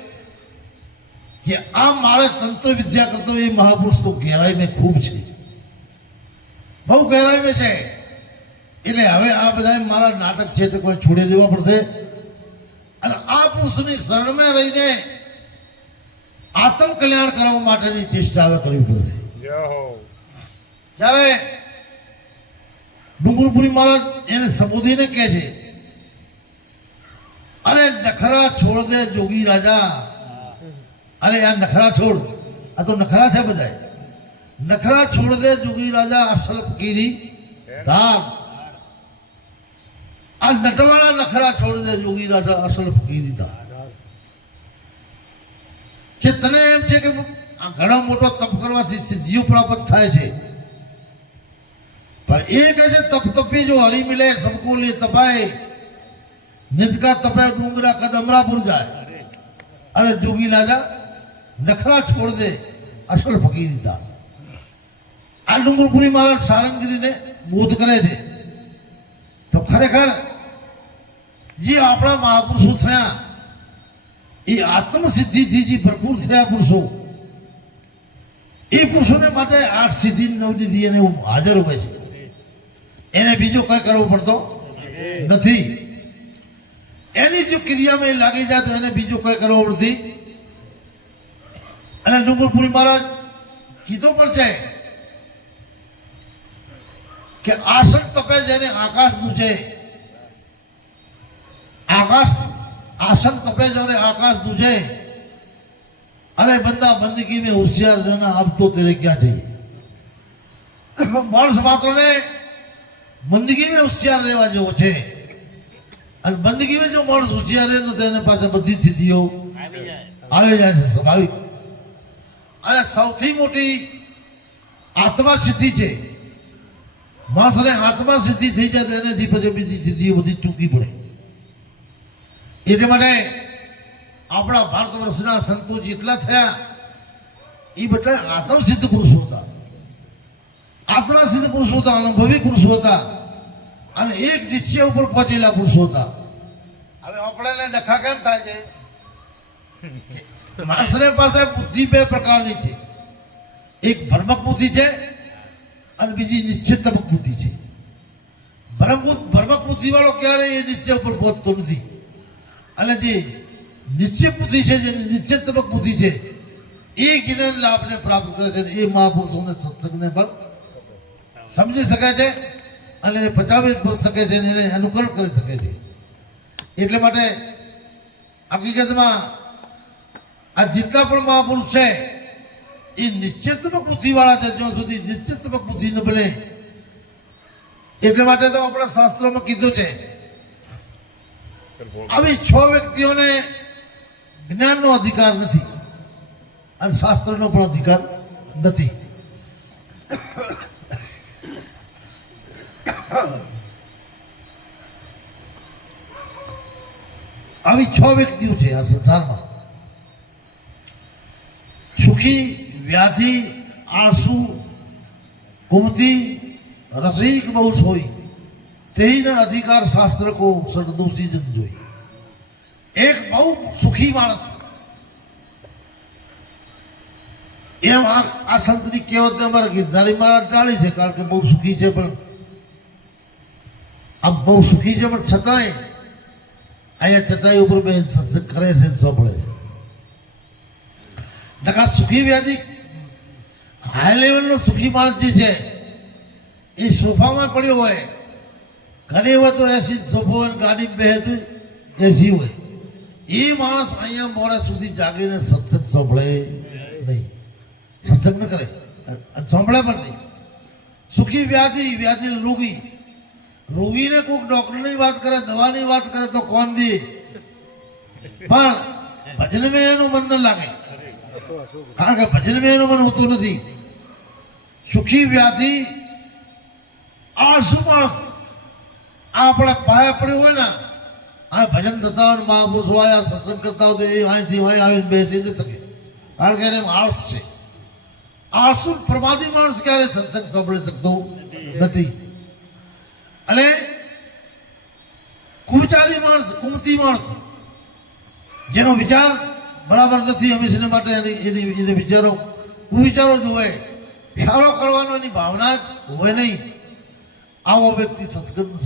કે આ મારે તંત્ર વિદ્યા કરતો એ મહાપુરુષ તો ગહેરાઈ મેં ખૂબ છે, બહુ ગહેરાઈ મેં છે. એટલે હવે આ બધા મારા નાટક છે તો કોઈ છોડી દેવા પડશે અને આ પુરુષની શરણમાં રહીને આત્મ કલ્યાણ કરવા માટેની ચેષ્ટા હવે કરવી પડશે. ત્યારે ડુંગરપુરી મહારાજ એને સંબોધીને કહે છે, અરે નખરા છોડ દે જોગી રાજા. અરે આ નખરા છોડ, આ તો નખરા છે બધા. નખરા છોડ દે જોગી રાજા, અસલ ફકીરી ધામ. આ નટવાળા નખરા છોડ દે જોગી રાજા, અસલ ફકીરી ધામ. કે તને એમ છે કે આ ઘણો મોટો તપ કરવાથી સિદ્ધિઓ પ્રાપ્ત થાય છે, पर एक ऐसे तप तपी जो हरी मिले सबको लिए तपाए, नित का तपे डूंगरा कदमरा पुर जाए. अरे जोगी राजा नखरा छोड़ दे, असल फकीरी था. आ डूंगरपुरी महाराज सारंगगिरी ने बोध करे थे. तो खरेखर જે આપણા મહાપુરુષો થયા એ આત્મ સિદ્ધિથી જે ભરપૂર થયા પુરુષો, એ પુરુષોને માટે 8 સિદ્ધિ 9 નિધિ એને હાજર હોય છે. એને બીજો કઈ કરવો પડતો નથી. એની જો ક્રિયામાં એ લાગી જાય તો એને બીજો કઈ કરવો પડતી. અને ડુંગરપુરી મહારાજ કીધો પણ છે કે આસન તપે જેને આકાશનું છે, આકાશ આસન તપે જેને આકાશનું છે. અરે બંદા બંદગી में होशियार रहना, अब तो तेरे क्या चाहिए. માણસ માત્રને બંદગી में હોશિયાર રહેવા જેવો છે. અને બંદગીમાં જો માણસ હોશિયાર રહે તો એને પાસે બધી સ્થિતિઓ આવી જાય છે, સ્વાભાવિક. અને સૌથી મોટી આત્મા સિદ્ધિ છે. માણસને આત્મા સિદ્ધિ થઈ જાય તો એનાથી પછી બીજી સિદ્ધિઓ બધી ચૂકી પડે. એટલે માટે આપણા ભારત વર્ષના સંતો જેટલા થયા એ બધા આત્મ સિદ્ધ પુરુષો હતા, આત્મા સિદ્ધ પુરુષો હતા, અનુભવી પુરુષો હતા અને એક નિશ્ચય ઉપર પહોંચેલા પુરુષો હતા. હવે આપણે ડખા કેમ થાય છે? માણસને પાસે બુદ્ધિ 2 પ્રકારની છે. એક ભ્રમક બુદ્ધિ છે અને બીજી નિશ્ચિતમક બુદ્ધિ છે. ભ્રમક બુદ્ધિ વાળો ક્યારેય એ નિશ્ચય ઉપર પહોંચતો નથી. અને જે નિશ્ચિત બુદ્ધિ છે, જે નિશ્ચિતમક બુદ્ધિ છે, એ જ્ઞાન લાભને પ્રાપ્ત કરે છે. એ મહાપુરુષોને સત્સંગને પણ સમજી શકે છે અને એને પચાવી શકે છે અને એને અનુકરણ કરી શકે છે. એટલે માટે હકીકતમાં આ જેટલા પણ મહાપુરુષ છે એ નિશ્ચિતમક બુદ્ધિવાળા છે. જ્યાં સુધી નિશ્ચિતમક બુદ્ધિ ન બને એટલે માટે તો આપણા શાસ્ત્રોમાં કીધું છે આવી 6 વ્યક્તિઓને જ્ઞાનનો અધિકાર નથી અને શાસ્ત્રનો પણ અધિકાર નથી. આવી 6 વ્યક્તિઓ છે આ સંસારમાં. સુખી, વ્યાધિ, આળસુ, કુમતી, રસિક બહુ સોઈ, તેના અધિકાર શાસ્ત્ર કો સદદોષી જન જોઈ. એક બહુ સુખી માણસ, એમ આ સંતની કહેવત અમારા ગીરધારી મહારાજ ટાળી છે, કારણ કે બહુ સુખી છે, પણ આમ બહુ સુખી છે પણ છતાંય અહીંયા ચટાઈ ઉપર બે કરે છે, સાંભળે છે. નકા સુખી વ્યાધિ હાઈ લેવલનો સુખી માણસ જે છે એ સોફામાં પડ્યો હોય, ઘણી વખત તો એસી સોફો હોય, ગાડી બેહતું એસી હોય, એ માણસ અહીંયા મોડા સુધી જાગીને સત્સંગ સાંભળે નહીં, સત્સંગ ન કરે અને સાંભળે પણ નહીં. સુખી વ્યાધિ રોગીને કોઈક ડોક્ટરની વાત કરે, દવાની વાત કરે તો કોણ દે, પણ ભજનમાં એનું મન ન લાગે, કારણ કે ભજનમાં એનું મન હોતું નથી. સુખી વ્યાધિ આળસુ માણસ આપણા પાયા પડ્યો હોય ને, આ ભજન થતા હોય, મહાપુરુષો આવ્યા સત્સંગ કરતા હોય તો એ અહીંથી હોય આવીને બેસી ન શકે, કારણ કે એને આળસ છે. આળસુ પ્રમાદી માણસ ક્યારે સત્સંગ સાંભળી શકતો નથી. અને કુચારી માણસ, કુમતી માણસ, જેનો વિચાર બરાબર નથી હંમેશા માટે એને વિચારો કુવિચારો જ હોય, સારો કરવાનો એની ભાવના જ હોય નહીં, આવો વ્યક્તિ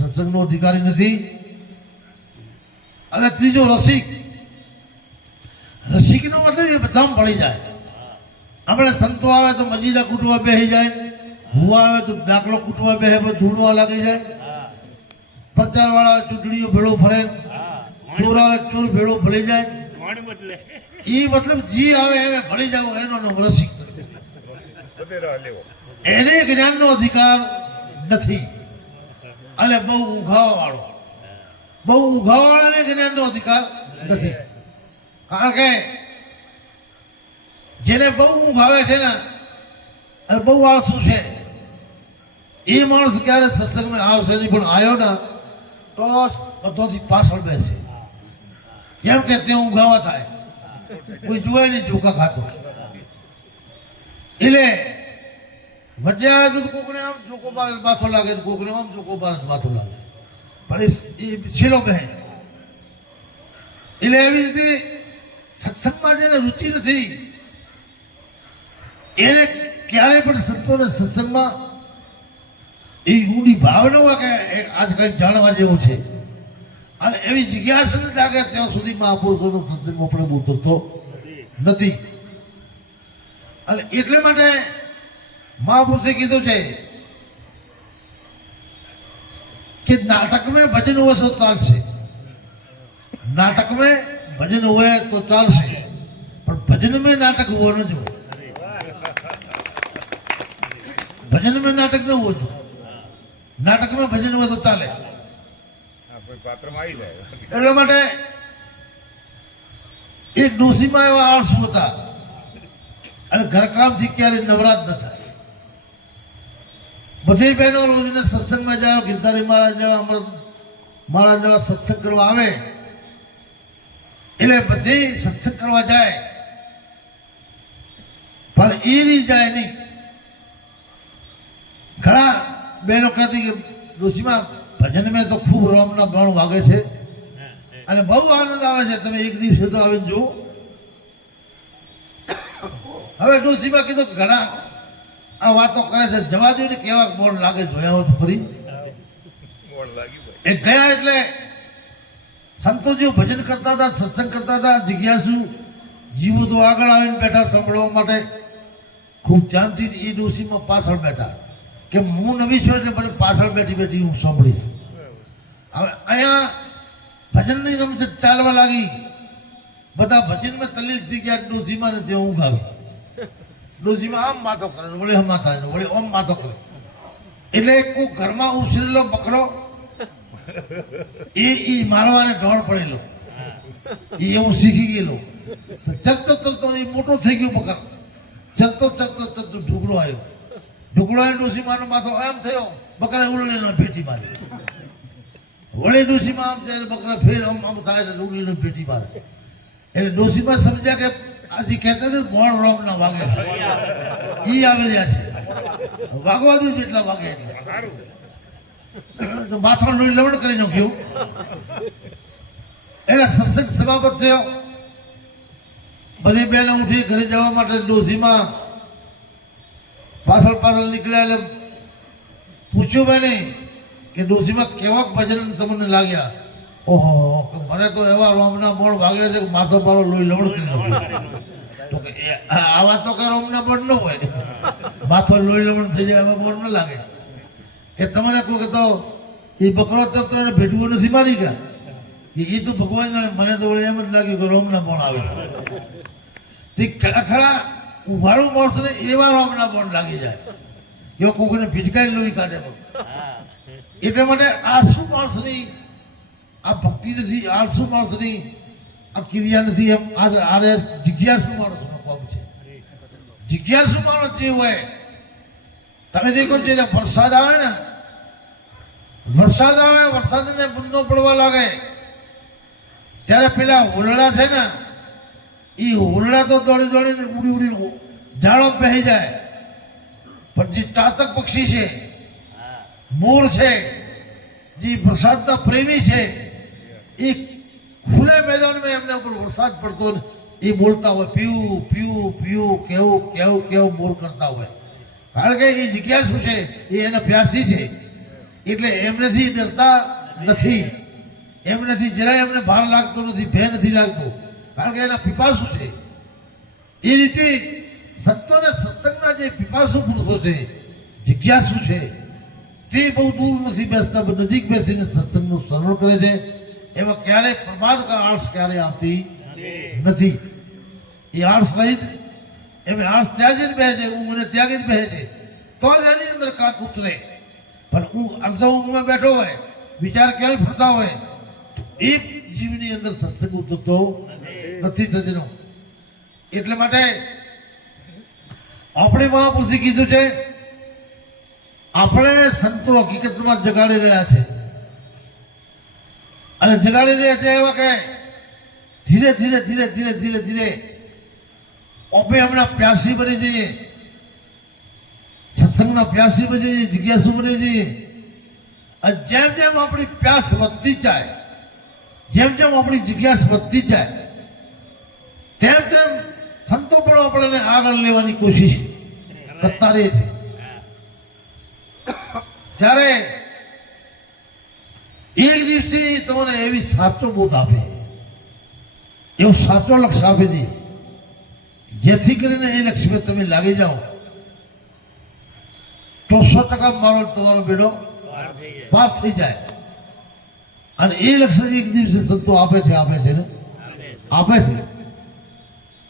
સત્સંગનો અધિકારી નથી. અને ત્રીજો રસિક. રસિકનો મતલબ એ બધામાં ભળી જાય. આપણે સંતો આવે તો મજીરા કૂટવા બેસી જાય, ભૂવા આવે તો ડાકલો કૂટવા બેસે, ધૂણવા લાગી જાય, પ્રચાર વાળા ચૂંટણીઓ ભેળો ફરે, ચોર આવે ચોર ભેળો ભળી જાય. એ મતલબ જી આવે એ ભળી જાવ, એનો નામ રસિક. એને જ્ઞાનનો અધિકાર નથી. અને બહુ ઊંઘાવા વાળાને જ્ઞાનનો અધિકાર નથી. કારણ કે જેને બહુ ઊંઘ આવે છે ને અને બહુ આળસુ છે, એ માણસ ક્યારે સત્સંગમાં આવશે નહીં. પણ આવ્યો ને તો બધોથી પાછળ બેસે, જેમ કે ત્યાં ઊંઘાવા થાય, કોઈ જોવે નહીં ચોખા ખાતું. એટલે મજા આવે તો કોકને આમ ચોખ્ખો માથો લાગે, કોકને આમ ચોખ્ખો માથો લાગે, પણ એ છેલ્લો કહે. એટલે એવી રીતે સત્સંગમાં જેને રુચિ નથી એને ક્યારેય પણ સંતોને સત્સંગમાં એ ઊંડી ભાવના હોય કે આજ કંઈક જાણવા જેવું છે, અને એવી જિજ્ઞાસા ન લાગે ત્યાં સુધી મહાપુરુષોનો સત્સંગમાં પણ ઉતરતો નથી. અને એટલે માટે મહાપુરુષે કીધું છે કે નાટક મેં ભજન હોય તો ચાલશે, नाटक में भजन हुए तो चालसे, पर भजन में नाटक हुआ न जो, भजन में नाटक न हो, नाटक में भजन हुए तो चाले. એટલા માટે એક ડોસીમાં એવા આળસુ હતા અને ઘરકામથી ક્યારે નવરાત ન થાય. બધી બહેનો રોજને સત્સંગમાં જાઓ, ગીરધારી મહારાજ જેવા, અમૃત મહારાજ જેવા સત્સંગ કરવા આવે, એટલે બધી સત્સંગ કરવા જાય, પણ એ નહીં જાય નહીં. ઘણા બહેનો કહેતી કે ડોશીમાં ભજન મેં તો ખૂબ રોમના બણ વાગે છે અને બહુ આનંદ આવે છે, તમે એક દિવસે તો આવીને જુઓ. હવે ડોશીમાં કીધું કે ઘણા આ વાતો કરે છે, જવા દો ને, કેવા બોર્ડ લાગે જોયા હો તો ફરી. એ ગયા એટલે સંતોજીઓ ભજન કરતા હતા, સત્સંગ કરતા હતા. જિજ્ઞાસુ જીવો તો આગળ આવીને બેઠા સાંભળવા માટે, ખૂબ ધ્યાનથી. એ ડોશીમાં પાછળ બેઠા કે હું નવી છું એટલે મને પાછળ બેઠી બેઠી હું સાંભળીશ. હવે અહીંયા ભજનની રમત ચાલવા લાગી, બધા ભજનમાં તલ્લીન થઈ ગયા. ડોશીમાં ને ત્યાં ઊંઘ આવી. ડોશીમાં આમ માથો કરે, વળી આમ માથા, વળી આમ માથો કરે. એટલે કોઈ ઘરમાં ઉછરેલો બકરો એ મારવાને ઢોળ પડેલો, એ એવું શીખી ગયેલો. તો ચરતો ચરતો એ મોટો થઈ ગયો બકર. ચરતો ચરતો ચરતો ઢુકડો આવ્યો. ઢુકડો આવ્યો, ડોશીમાનો માથો આમ થયો, બકરા ઉલળીને ભેટી મારી. વળી ડોશીમાં આમ થાય, બકરા ફેર આમ આમ થાય, ઉલળીને ભેટી મારે. એટલે ડોશીમાં સમજ્યા કે આજે કહેતા ને મોણ રોમ ના વાગે, એ આવી રહ્યા છે, વાગવા દઉં જેટલા વાગે એટલે. તો માથો લોહી લવણ કરી નાખ્યું. એટલે સત્સંગ સમાપ્ત થયો. બધી બહેનો ઉઠી ઘરે જવા માટે. ડોશીમાં પાછળ પાછળ નીકળ્યા. એટલે પૂછ્યું બેને કે ડોશીમાં કેવા ભજન તમને લાગ્યા? ઓહો, મને તો એવા રોમના બોળ વાગ્યા છે કે માથો પાડો લોહી લવણ કરી નાખ્યું. તો કે આવા તો કે રોમના બોળ ન હોય, માથો લોહી લવણ થઈ જાય, આવા બોળ ન લાગે. કે તમને કહું કે તો એ બકરો તો એને ભેટવું નથી મારી ગયા, એ તો ભગવાન જાણે. મને તો વળી એમ જ લાગ્યું કે રોમના બોણ આવે. તે ખરા ઉભાડું માણસ ને એવા રોમના બોણ લાગી જાય, એવા કોઈને ભીટકાઈ લોહી કાઢે. એટલા માટે આળસુ માણસની આ ભક્તિ નથી, આળસુ માણસની આ ક્રિયા નથી. એમ આરે જિજ્ઞાસુ માણસનો કોમ છે. જિજ્ઞાસુ માણસ જે હોય, તમે દેખો જેને વરસાદ આવે ને, વરસાદને બુંદો પડવા લાગે ત્યારે પેલા હોલડા છે ને, એ હોલડા તો દોડી દોડીને ઉડી ઉડીને ઝાડો પહેરી જાય. પણ જે ચાતક પક્ષી છે, મોર છે, જે વરસાદના પ્રેમી છે, એ ખુલ્લા મેદાનમાં એમના ઉપર વરસાદ પડતો ને એ બોલતા હોય પીવું પીવું પીવું, કેવું કેવું કેવું મોર કરતા હોય. કારણ કે એ જગ્યા શું છે, એ એના પ્યાસી છે, એટલે એમનેથી ડરતા નથી, એમનેથી જરાય એમને ભાર લાગતો નથી, ભય નથી લાગતો, કારણ કે એના પીપાસુ છે. એ રીતે સંતોને સત્સંગના જે પીપાસુ પુરુષો છે, જિજ્ઞાસુ છે, તે બહુ દૂર નથી બેસતા, નજીક બેસીને સત્સંગનું શ્રવણ કરે છે. એમાં ક્યારેય પ્રમાદ કે આળસ ક્યારેય આવતી નથી. એ આળસ રહિત એમ આળસ ત્યાગીને બેસે છે, ઊંઘને ત્યાગીને બેસે છે, તો જ એની અંદર કાક ઉતરે. પણ અડધો ઊંઘમાં બેઠો હોય, વિચાર ક્યાંય ફરતા હોય, એ જીવની અંદર સત્સંગ ઉતરતો નથી સજ્જનો. એટલે માટે આપણે મહાપુરુષે કીધું છે, આપણે સંતો હકીકતમાં જગાડી રહ્યા છે, અને જગાડી રહ્યા છે એવા કે ધીરે ધીરે ધીરે ધીરે ધીરે ધીરે આપણે હમણાં પ્યાસી બની જઈએ, સત્સંગના પ્યાસી બની જઈએ, જિજ્ઞાસુ બની જઈએ. અને જેમ જેમ આપણી પ્યાસ વધતી જાય, જેમ જેમ આપણી જિજ્ઞાસ વધતી જાય, તેમ તેમ સંતો પણ આપણને આગળ લેવાની કોશિશ કરતા રહે છે. ત્યારે એક દિવસે તમને એવી સાચો બોધ આપે, એવો સાચો લક્ષ્ય આપી દે, જેથી કરીને એ લક્ષ્ય તમે લાગી જાઓ તો 100% મારો તમારો બેડો પાર થઈ જાય. અને એ લક્ષ્ય એક દિવસે સંતો આપે છે ને આપે છે.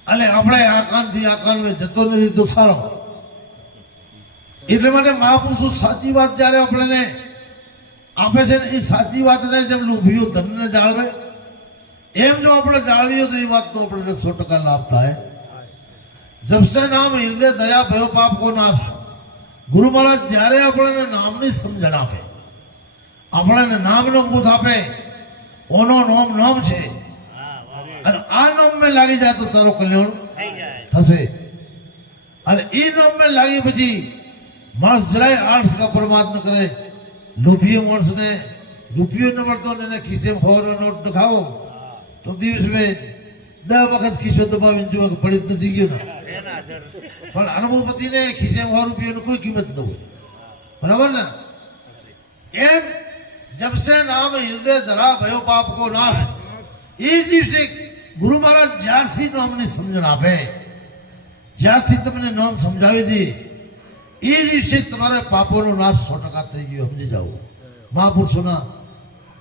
અને આપણે આ કાનથી આ કાનમાં જતો નથી તો સારો. એટલે માટે મહાપુરુષો સાચી વાત જ્યારે આપણને આપે છે ને, એ સાચી વાતને જેમ લોભીઓ ધનને જાળવે, એમ જો આપણે જાળવીએ તો એ વાતનો આપણને 100% લાભ થાય. જપસે નામ હૃદય દયા ભયો પાપ કો નાશ. ગુરુ મહારાજ જ્યારે આપણને નામની સમજણ આપે, આપણને નામનો બોધ આપે, ઓનો નામ છે, અને આ નામ મેં લાગી જાય તો તારો કલ્યાણ થશે. અને એ નામ મેં લાગી પછી માણસ જરાય આળસ કા પરમાદ ન કરે. લોભીઓ માણસને રૂપિયો ન મળતો ને એને ખિસ્સે ફોરો નોટ ન ખાવો તો દિવસ મેં 10 વખત ખિસ્સો દબાવીને જોવા કે પડી જ નથી ગયો ને. પણ અનુભવપતિને ખિસ્સે 100 રૂપિયાની કોઈ કિંમત ન હોય, બરાબર ને? એમ જપસે નામ હૃદય ધરા ભયો પાપ કો નાશ. એ દિવસે ગુરુ મહારાજ જ્યારથી નામની સમજણ આપે, જ્યારથી તમને નામ સમજાવી દે, એ દિવસે તમારા પાપોનો નાશ 100% થઈ ગયો. સમજી જાઓ. મહાપુરુષોના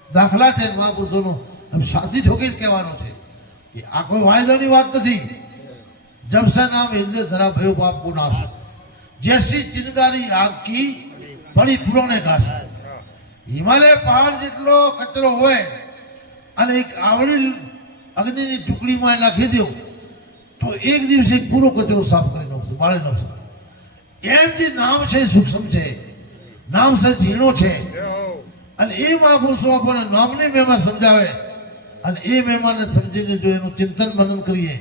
દાખલા છે, મહાપુરુષોનો આમ સાચી ઠોકીને કહેવાનો છે કે આ કોઈ વાયદાની વાત નથી. જપસે નામ હૃદય ધરા ભયો પાપ કો નાશ. જૈસી ચિનગારી આગ કી પડી પુરોને ઘાસ. હિમાલય પહાડ જેટલો કચરો હોય અને એક આવડી અગ્નિની ટુકડીમાં નાખી દો તો એક દિવસે પૂરો કચરો સાફ કરી નાખશે, બાળી નાખશે. એમ જે નામ છે સૂક્ષ્મ છે, નામ છે ઝીણો છે. અને એ મહાપુરુષો આપણને નામની મહિમા સમજાવે, અને એ મહિમાને સમજીને જો એનું ચિંતન મનન કરીએ,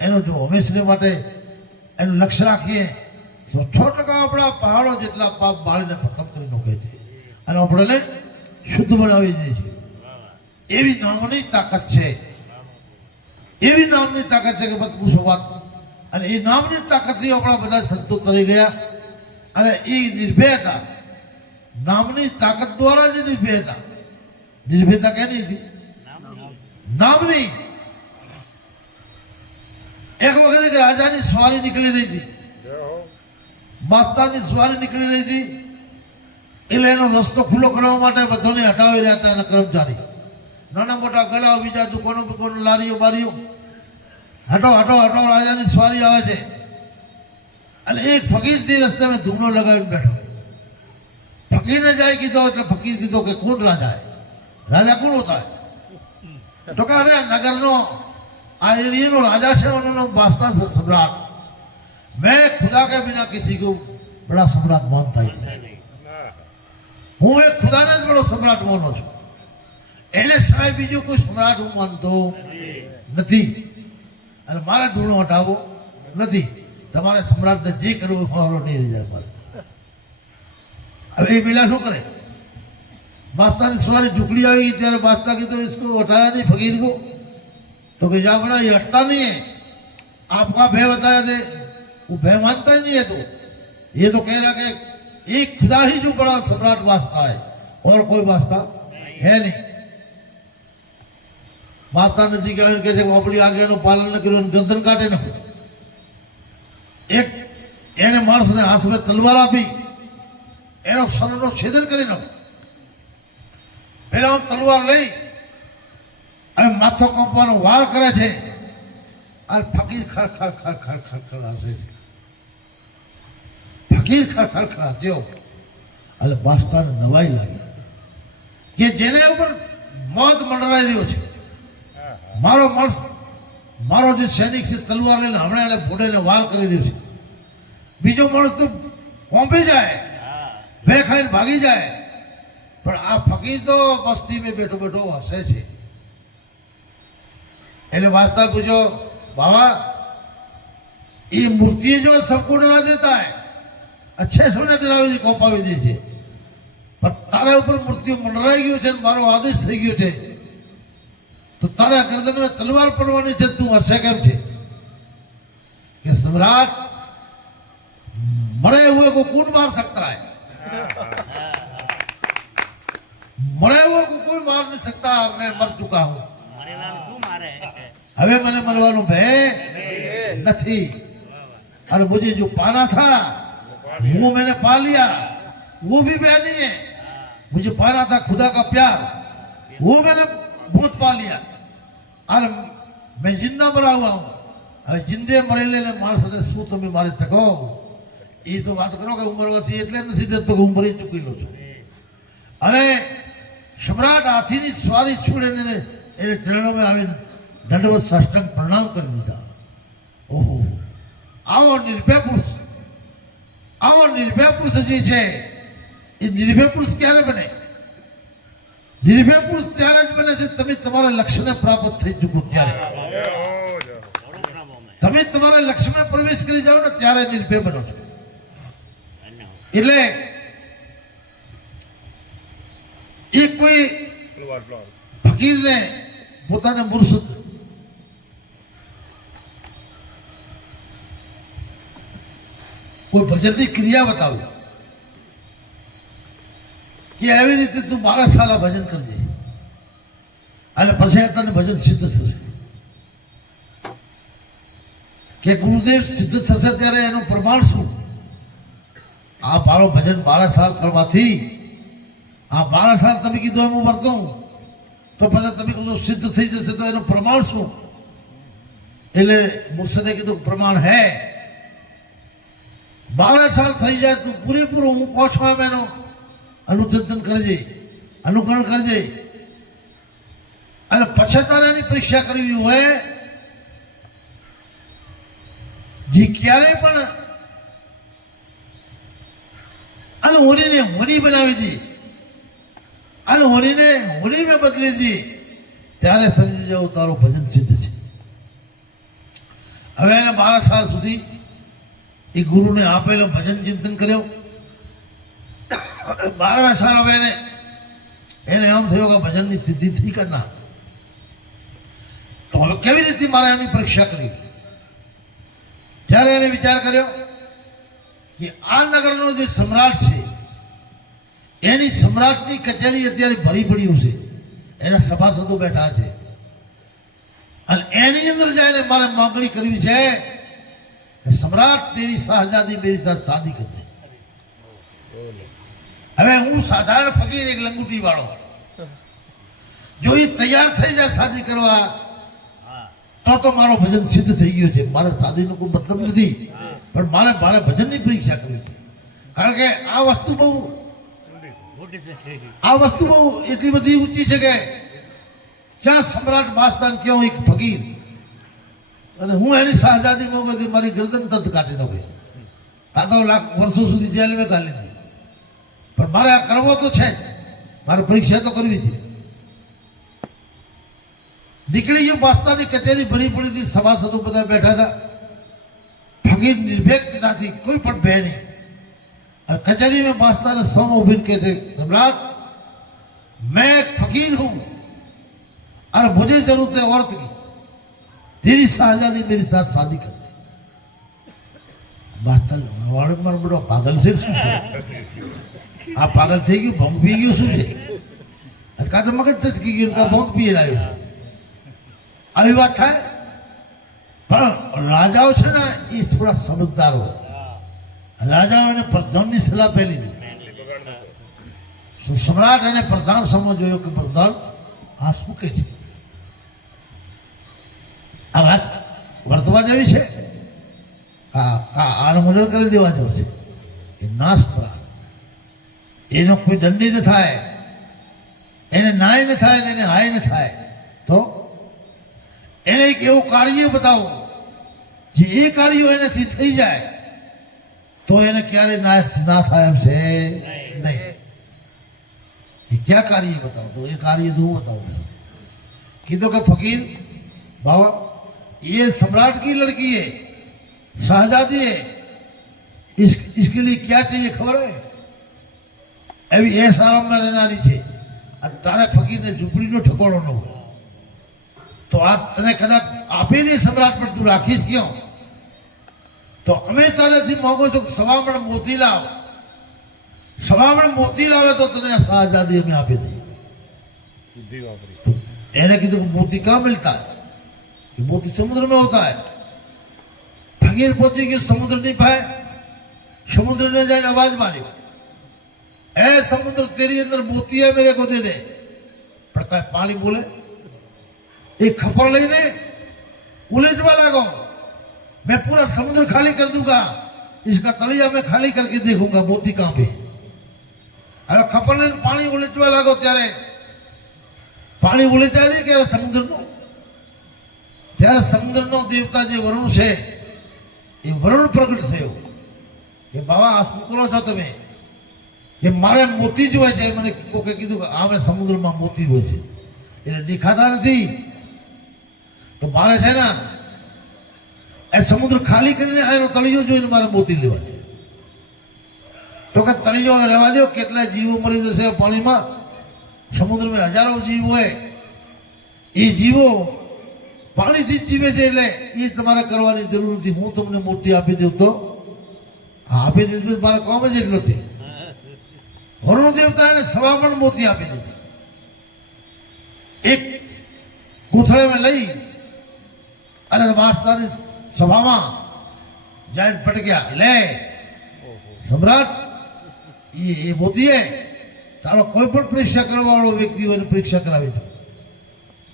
એનો જો હંમેશને માટે એનું લક્ષ્ય રાખીએ તો 100% આપણા પહાડો જેટલા પાપ બાળીને ખતમ કરી નાખે છે, અને આપણને શુદ્ધ બનાવી દે છે. એવી નામની તાકાત છે, એવી નામની તાકાત છે કે મત પૂછો વાત. અને એ નામની તાકાતથી આપણા બધા સંતો તરી ગયા. અને એ નિર્ભયતા, નામની તાકાત દ્વારા જ નિર્ભયતા. નિર્ભયતા કેની હતી? નામની. એક વખત એક રાજાની સવારી નીકળી રહી હતી, માસ્તાની સવારી નીકળી રહી હતી. એટલે એનો રસ્તો ખુલ્લો કરવા માટે બધાને હટાવી રહ્યા હતા એના કર્મચારી. નાના મોટા ગલાઓ, બીજા દુકાનો લારીઓ બારીઓ, હટો હટો હટો, રાજાની સવારી આવે છે. અને એક ફકીર તે રસ્તે મેં ધૂમનો લગાવીને બેઠો. ફકીરને જાય કીધો એટલે ફકીર કીધો કે કોણ રાજા હે? રાજા કોણ હોતા હે? તો કે અરે નગરનો આ એરિયાનો રાજા છે, એનું નામ બાદશાહ છે, सम्राट. मैं खुदा के बिना किसी को बड़ा सम्राट मानता ही नहीं. હું એક ખુદાને જ બડો સમ્રાટ માનું છું. એને સાહેબ બીજો કોઈ સમ્રાટ હું માનતો નથી. અને મારે ધૂણો હટાવવો નથી. તમારે સમ્રાટને જે કરવું મારો નહીં રહી જાય મારે. હવે એ પેલા શું કરે? बास्ता सवारी झुकड़ी आएगी त्यारे बास्ता की तो इसको उठाया नहीं फकीर को, तो कि जा बड़ा ये हटता नहीं है, आपका भय बताया थे, वो भय मानता ही नहीं है। तो ये तो कह रहा कि एक खुदा ही जो बड़ा सम्राट बास्ता है और कोई बास्ता है नहीं। बास्ता नजीक आए कैसे अपनी आज्ञा पालन न करो, गर्दन काटे न। एक एने माणस ने हाथ में तलवार आपी, एनो सरनो छेदन करे न। પેલા તલવાર લઈ અને માથો કાપવાનો વાર કરે છે, આ ફકીર ખડખડ ખડખડ ખડખડ હસે છે, ફકીર ખડખડ ખડ હસ્યો એટલે બાસ્તાને નવાઈ લાગી કે જેને ઉપર મોત મંડરાઈ રહ્યો છે, મારો માણસ, મારો જે સૈનિક છે તલવાર લઈને હમણાં એને ભોડેને વાર કરી રહ્યો છે, બીજો માણસ તો કોંપી જાય, બે ખાઈને ભાગી જાય, पर आ फकीर तो बस्ती में बैठो बैठो हसे छे। एने वास्ता पूछो बाबा ये मूर्ति जो सबको डरा देता है, अच्छे सोने डरावी दी कोपावी दी छे, पर तारे ऊपर मूर्ति मंडराई गयो छे, मारो आदेश થઈ ગયો છે, तो तारा गर्दन में तलवार પડવાની છે, તું હસે કેમ છે? कि सम्राट मरे हुए को कौन मार सकता है? मरे हुए को कोई मार नहीं सकता, मैं मर चुका हूं। हमें मैंने मरवानो भय नहीं, और मुझे जो पाना था वो मैंने पा लिया, वो भी भय नहीं है। मुझे पाना था खुदा का प्यार, वो मैंने बहुत पा लिया, और मैं जिंदा मरा हुआ हूं। હવે जिंदे मरेले माणसने શું તમે મારી શકો? એ તો વાત કરો કે ઉંમર ઓછી એટલે નથી દેતો કે હું મરી ચૂકેલો છું। અને सम्राट हाथी की सवारी छोड़े ने चरणों में आवे दंडवत साष्टांग प्रणाम कर दीधा। ओहो आवो निर्भय पुरुष, आवो निर्भय पुरुष जी छे। ये निर्भय पुरुष क्यारे बने? निर्भय पुरुष त्यारे ज बने छे तमे तमारा लक्ष्य ने प्राप्त थई चूको त्यारे, तमे तमारा लक्ष्य में प्रवेश करी जाओ ने त्यारे निर्भय बनो छो। એટલે एक कोई फकीर ने પોતાને મુર્શિદ કોઈ ભજનની ક્રિયા બતાવી કે આવી રીતે તું 12 સાલ ભજન કરજે અને પછી તને ભજન સિદ્ધ થશે। કે ગુરુદેવ સિદ્ધ થશે ત્યારે એનું પ્રમાણ શું? આ મારો ભજન 12 સાલ કરવાથી आ 12 साल तभी की दो मैं वर्तो हूं तो पता तभी को सिद्ध थी जैसे तो एनो प्रमाण शू? એટલે મુર્શિદે કીધું પ્રમાણ હે 12 साल થઈ જાય તો પૂરેપૂરો હું કોછવા મેનો અનુચિંતન કરજે, અનુકરણ કરજે, અને પછી તારાની પરીક્ષા કરવી હોય જે ક્યારે પણ અને હોરીને હોરી બનાવી દી અને હોરીને હોરી में બદલી દી ત્યારે સમજી જાવ તારો ભજન સિદ્ધ છે। હવે એને 12 સાલ સુધી એ ગુરુને આપેલો ભજન ચિંતન કર્યો। 12 સાલ હવે એને એમ થયો કે ભજનની સિદ્ધિ થઈ કરના તો હવે કેવી રીતે મારે એની પરીક્ષા કરવી? ત્યારે એને વિચાર કર્યો કે આ નગરનો જે સમ્રાટ છે એની સમ્રાટની કચેરી અત્યારે ભરી પડ્યું છે, એના સભાસદો બેઠા છે અને એની અંદર જઈને મારે માંગણી કરવી છે કે સમ્રાટ તેરી શાહજાદી मेरी साथ शादी कर दे। હવે હું સાધારણ ફકીર એક લંગુટી વાળો જો એ તૈયાર થઈ જાય શાદી કરવા તો મારો ભજન સિદ્ધ થઈ ગયો છે। મારે શાદીનો કોઈ મતલબ નથી, પણ મારે ભજનની પરીક્ષા કરવી છે। કારણ કે આ વસ્તુ બહુ એટલી બધી ઊંચી છે કે જ્યાં સમ્રાટ બાસ્તાન કેવો એક ફકીર અને હું એની શાહજાદી માંગુ મારી ગરદન તત કાઢી નાખે, આ તો લાખ વર્ષો સુધી જેલમાં ગાલી દે, પણ મારે આ કરવો તો છે જ, મારે પરીક્ષા તો કરવી છે। નીકળી ગયો બાસ્તાની કચેરી ભરી પડી હતી, સભાસદો બધા બેઠા હતા, ફકીર નિર્ભેકતાથી કોઈ પણ ભય નહીં और कचहरी में बादशाह ने सम उभिन के थे सम्राट मैं एक फकीर हूं और मुझे जरूरत है औरत की तेरी शाहजादी मेरे साथ शादी कर दे बादशाह वाले मारो बड़ो पागल से आप पागल थे क्यों भंग पी गयो શું છે का तो मगज चचकी गई उनका बहुत पी रहा है આવી વાત થાય પણ રાજાઓ છે ને એ થોડા સમજદાર હોય રાજાઓને પ્રધાનની સલાહ પહેલી નહીં સમ્રાટ અને પ્રધાન સમજ્યો કે પ્રધાન આ શું કહે છે આ વાત વર્તવા જેવી છે આને મર્ડર કરી દેવા જેવો છે એ નાશ પ્રાણ એનો કોઈ દંડી ન થાય એને નાય ન થાય ને એને હાય ન થાય તો એને એક એવું કાર્ય બતાવો જે એ કાર્ય એનાથી થઈ જાય તો એને ક્યારે નાશ ના થાય એમ છે નહીં ये क्या कार्य है बताओ तो ये कार्य दो बताओ कीधो का फकीर बाबा ये सम्राट की लड़की है शाहजादी है इसके लिए क्या चाहिए खबर है अभी ये सारा में रहनारी છે તારે ફકીરને ઝૂંપડીનો ઠકોડો ન હોય તો આ તને કદાચ આપેલી સમ્રાટ પર તું રાખીશ ક્યાં તો અમે તારેથી માંગો છો સવામણ મોતી લાવ સવામણ મોતી લાવે તો તને શાહજાદી અમે આપી દઈએ तो એને કીધું મોતી कहाँ मिलता है कि मोती समुद्र में होता है फकीर पहुंची कि समुद्र नहीं पाए समुद्र ने जाए आवाज मारी ऐ समुद्र तेरी अंदर मोती है मेरे को दे दे पर काय पानी बोले एक खपर लेने उलझवा लागो मैं पूरा समुद्र खाली कर दूंगा इसका तलिया मैं खाली करके देखूंगा मोती कहां पे अरे खपर लेने पानी उलझवा लागो त्यारे पानी उलझाय नहीं કે समुद्र નો ત્યારે समुद्र નો देवता જે વરુણ છે એ વરુણ પ્રગટ થયો કે બાવા આ શું કરો છો તમે ये मारे मोती जो है मैंने कोके कीधु आ मैं समुद्र में मोती हो छे એટલે દેખાતા નથી તો મારે છે ને એ સમુદ્ર ખાલી કરીને આનો તળિયો જોઈને મારે મોતી લેવા છે તો કે તળિયો રહેવા દો કેટલા જીવો મરી જશે પાણીમાં સમુદ્રમાં હજારો જીવ હોય એ જીવો પાણીથી જીવે છે એટલે એ તમારે કરવાની જરૂર નથી હું તમને મોતી આપી દઉં તો આપી દીધું મારા કામ જ એટલો છે વરુણ દેવતાએ સવામણ મોતી આપી દીધી એક ગૂંથળે લઈ અને બાદશાહની સભામાં જઈને પટક્યા લે સમ્રાટ એ મોતીએ તારો કોઈ પણ પરીક્ષા કરવા વાળો વ્યક્તિ હોય પરીક્ષા કરાવી દો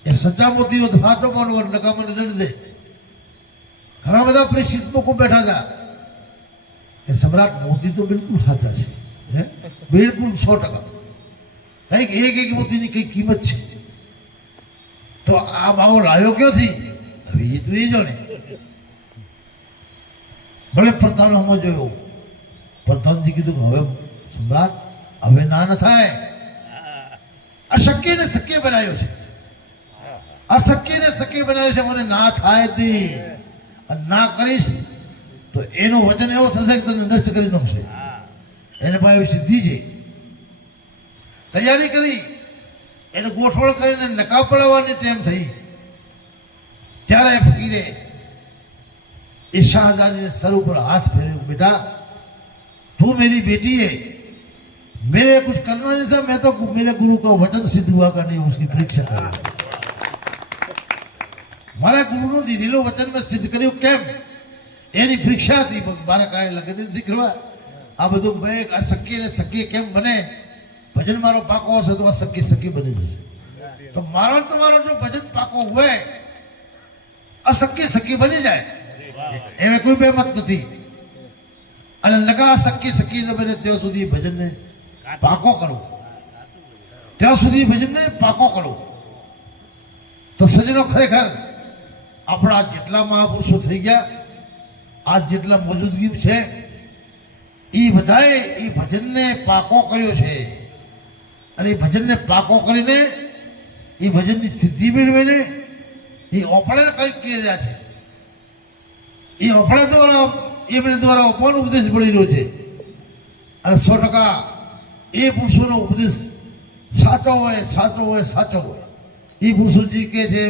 એ સચ્ચા મોતી હોય તો સાચો માનો નકામને દંડ દે ઘણા બધા પરીક્ષિત લોકો બેઠા હતા એ સમ્રાટ મોતી તો બિલકુલ સાચા છે बिल्कुल 100% कहीं एक मोती की कीमत है तो आ बाबो लायो क्यों थी अभी ये तो ये जो ने भले प्रधान हम जो प्रधान जी कीधु हवे सम्राट हवे ना न थाय अशक्य ने शक्य बनायो छे अशक्य ने शक्य बनायो छे મને ના થાય તી ના કરીશ તો એનો વચન એવો થશે કે તને નષ્ટ કરી નાખશે એને ભાઈ સિદ્ધિ છે તૈયારી કરી એને ગોઠવણ કરીને નકા પડાવવાની ટાઈમ થઈ ત્યારે ફકીરે इस शाहजादी ने सर ऊपर हाथ फेरे बेटा तू मेरी बेटी है मेरे कुछ करना नहीं था मैं तो मेरे गुरु का वचन सिद्ध हुआ का नहीं उसकी परीक्षा कर मारा गुरु ने दीधेलो वचन में सिद्ध કર્યું કેમ એની પરીક્ષા હતી મારા કાંઈ લગન નથી કરવા આ બધું મેં અશક્ય ને શક્ય કેમ બને ભજન મારો પાકો હશે તો અશક્ય શક્ય બની જશે તો મારો તમારો જો ભજન પાકો હોય અશક્ય શક્ય બની જાય એમાં કોઈ બેમત નથી અને નકા અશક્ય શક્ય ન બને ત્યાં સુધી ભજનને પાકો કરો ત્યાં સુધી ભજનને પાકો કરો તો સજનો ખરેખર આપણા જેટલા મહાપુરુષો થઈ ગયા આ જેટલા મોજૂદગી છે એ બધાએ એ ભજનને પાકો કર્યો છે અને એ ભજનને પાકો કરીને એ ભજનની સિદ્ધિ મેળવીને એ ઓપણે કંઈક કરી રહ્યા છે એ ઓપણા દ્વારા એમને દ્વારા અપવાનો ઉપદેશ મળી રહ્યો છે અને 100% એ પુરુષોનો ઉપદેશ સાચો હોય સાચો હોય સાચો હોય. એ પુરુષોજી કે છે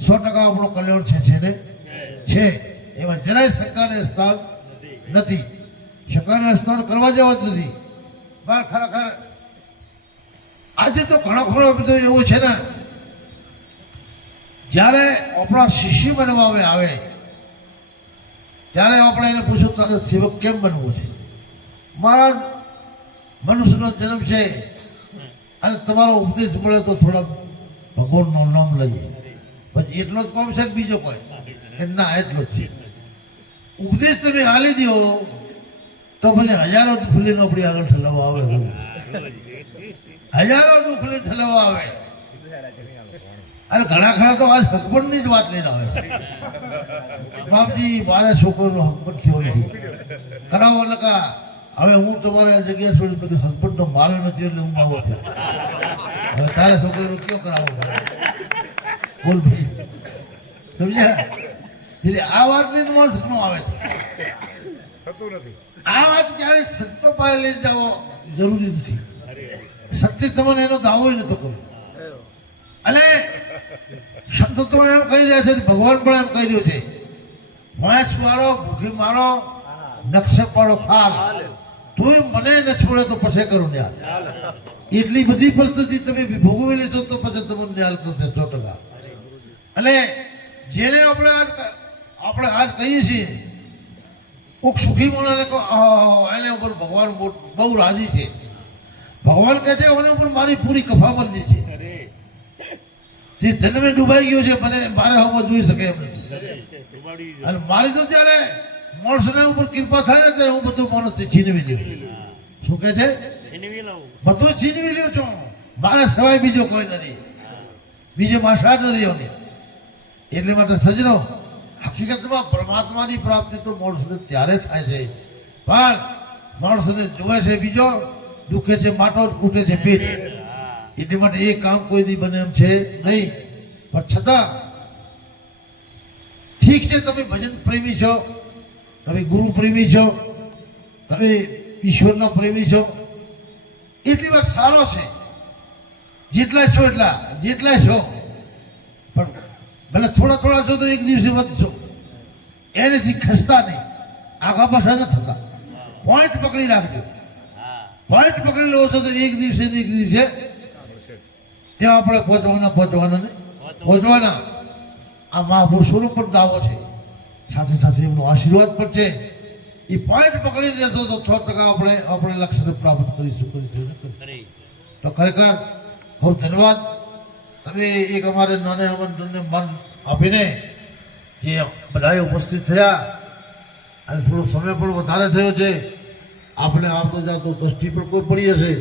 100% આપણો કલ્યાણ છે ને છે. એમાં જરાય શંકાને સ્થાન નથી. શંકાને સ્થાન કરવા જેવા જ નથી. પણ ખરેખર આજે તો ઘણો બધો એવો છે ને, જ્યારે આપણા શિષ્ય બનવા આવે ત્યારે આપણે એને પૂછ્યું તારે સેવક કેમ બનવું છે? મહારાજ, મનુષ્યનો જન્મ છે અને તમારો ઉપદેશ મળે તો થોડા ભગવાનનું નામ લઈએ. પછી એટલો જ કામ છે કે બીજો કોઈ? કે ના, એટલો જ છે. ઉપદેશ તમે હાલી દો તો પછી હજારો દુખલી આપણી આગળ ઠલવવા આવે. હજારો દુખલી ઠલવવા આવે. અને ઘણા ખરા તો આજ હસબન્ડની જ વાત લઈને આવે. બાપજી, મારે છોકરો હસબન્ડ થયો નથી, કરાવો નકા. હવે હું તમારે આ જગ્યા છોડી પછી હસબન્ડ તો મારો નથી એટલે હું આવો છું. હવે તારે છોકરીનો કયો કરાવો? બોલ ભાઈ, સમજ્યા? એટલે આ વાતની માણસ ઘણો આવે છે. આ વાત ક્યારે સત્ય પાસે લઈ જાઓ જરૂરી નથી. સત્ય તમને એનો દાવો નતો કર્યો. અને સંતો તો એમ કહી રહ્યા છે, ભગવાન પણ એમ કહી રહ્યો છે, ભેંસ મારો, ભૂખી મારો, નકશે પાડો ખાલ, તોય મને ન છોડે તો પછી કરું ન્યાલ. એટલી બધી પરિસ્થિતિ તમે ભોગવી લેશો તો પછી તમને ન્યાલ કરશે 100%. અને જેને આપણે આજ કહીએ છીએ કોઈક સુખી માણસને એના ઉપર ભગવાન બહુ રાજી છે. ભગવાન કહે છે એના ઉપર મારી પૂરી કફામરજી છે. જે જન્મે ડૂબાઈ ગયો છે મને મારે હમણાં જોઈ શકે એમ નથી. અને મારી તો જ્યારે માણસના ઉપર કૃપા થાય ને ત્યારે હું બધું માણસથી છીનવી લઉં. શું કહે છે? બધું છીનવી લ્યો છું. મારે સવાય બીજો કોઈ નથી, બીજો માસા નથી એની. એટલે માટે સજનો, હકીકતમાં પરમાત્માની પ્રાપ્તિ તો માણસને ત્યારે થાય છે, પણ માણસને જોવે છે બીજો, દુખે છે માટો, કૂટે છે પેટ. એટલી માટે એ કામ કોઈ દી બને એમ છે નહીં. પણ છતાં ઠીક છે, તમે ભજન પ્રેમી છો, તમે ગુરુ પ્રેમી છો, તમે ઈશ્વરના પ્રેમી છો, એટલી વાત સારો છે. જેટલા છો પણ ભલે થોડા છો તો એક દિવસે વધશો. એનેથી ખસતા નહીં, આગા પાછા ન થતા. પોઈન્ટ પકડી રાખજો. પોઈન્ટ પકડી લેવો છો તો એક દિવસે ત્યાં આપણે પહોંચવાના. આ મહાપુરુષોનો પણ દાવો છે, સાથે એમનો આશીર્વાદ પણ છે. એ પોઈન્ટ પકડી દેશો તો 100% આપણે લક્ષ્યને પ્રાપ્ત કરીશું. તો ખરેખર ખૂબ ધન્યવાદ. તમે એક અમારે નાના આમંત્રણને મન આપીને જે બધાએ ઉપસ્થિત થયા, અને થોડો સમય પણ વધારે થયો છે, આપણે આવતો જાતો દ્રષ્ટિ પણ કોઈ પડી હશે,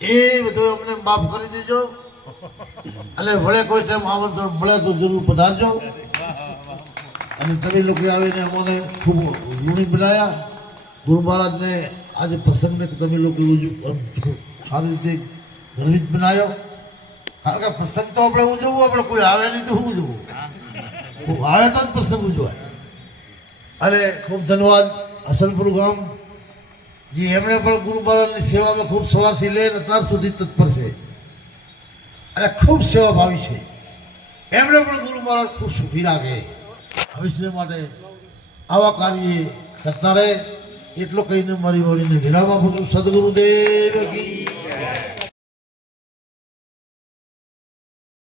એ બધું અમને માફ કરી દેજો. અને ભલે કોઈ ટાઈમ આમંત્રણ મળે તો જરૂર પધારજો. અને તમે લોકો આવીને અમને ખૂબ ઋણી બનાવ્યા. ગુરુ મહારાજને આજે પ્રસંગને તમે લોકો સારી રીતે ગર્વિત બનાવ્યો. કારણ કે પ્રસંગ તો આપણે ઉજવવું, આપણે કોઈ આવે નહીં તો શું ઉજવવું? આવે તો જ પ્રસંગ ઉજવાય. અને ખૂબ ધન્યવાદ અસલપુર ગામ, જે એમણે પણ ગુરુ મહારાજની સેવામાં ખૂબ સવારથી લઈને અત્યાર સુધી તત્પર છે અને ખૂબ સેવાભાવી છે. એમણે પણ ગુરુ મહારાજ ખૂબ સુખી રાખે, ભવિષ્ય માટે આવા કાર્ય કરતા રહે. એટલો કહીને મારી વાણીને વિરામ આપું છું. સદગુરુદેવ કી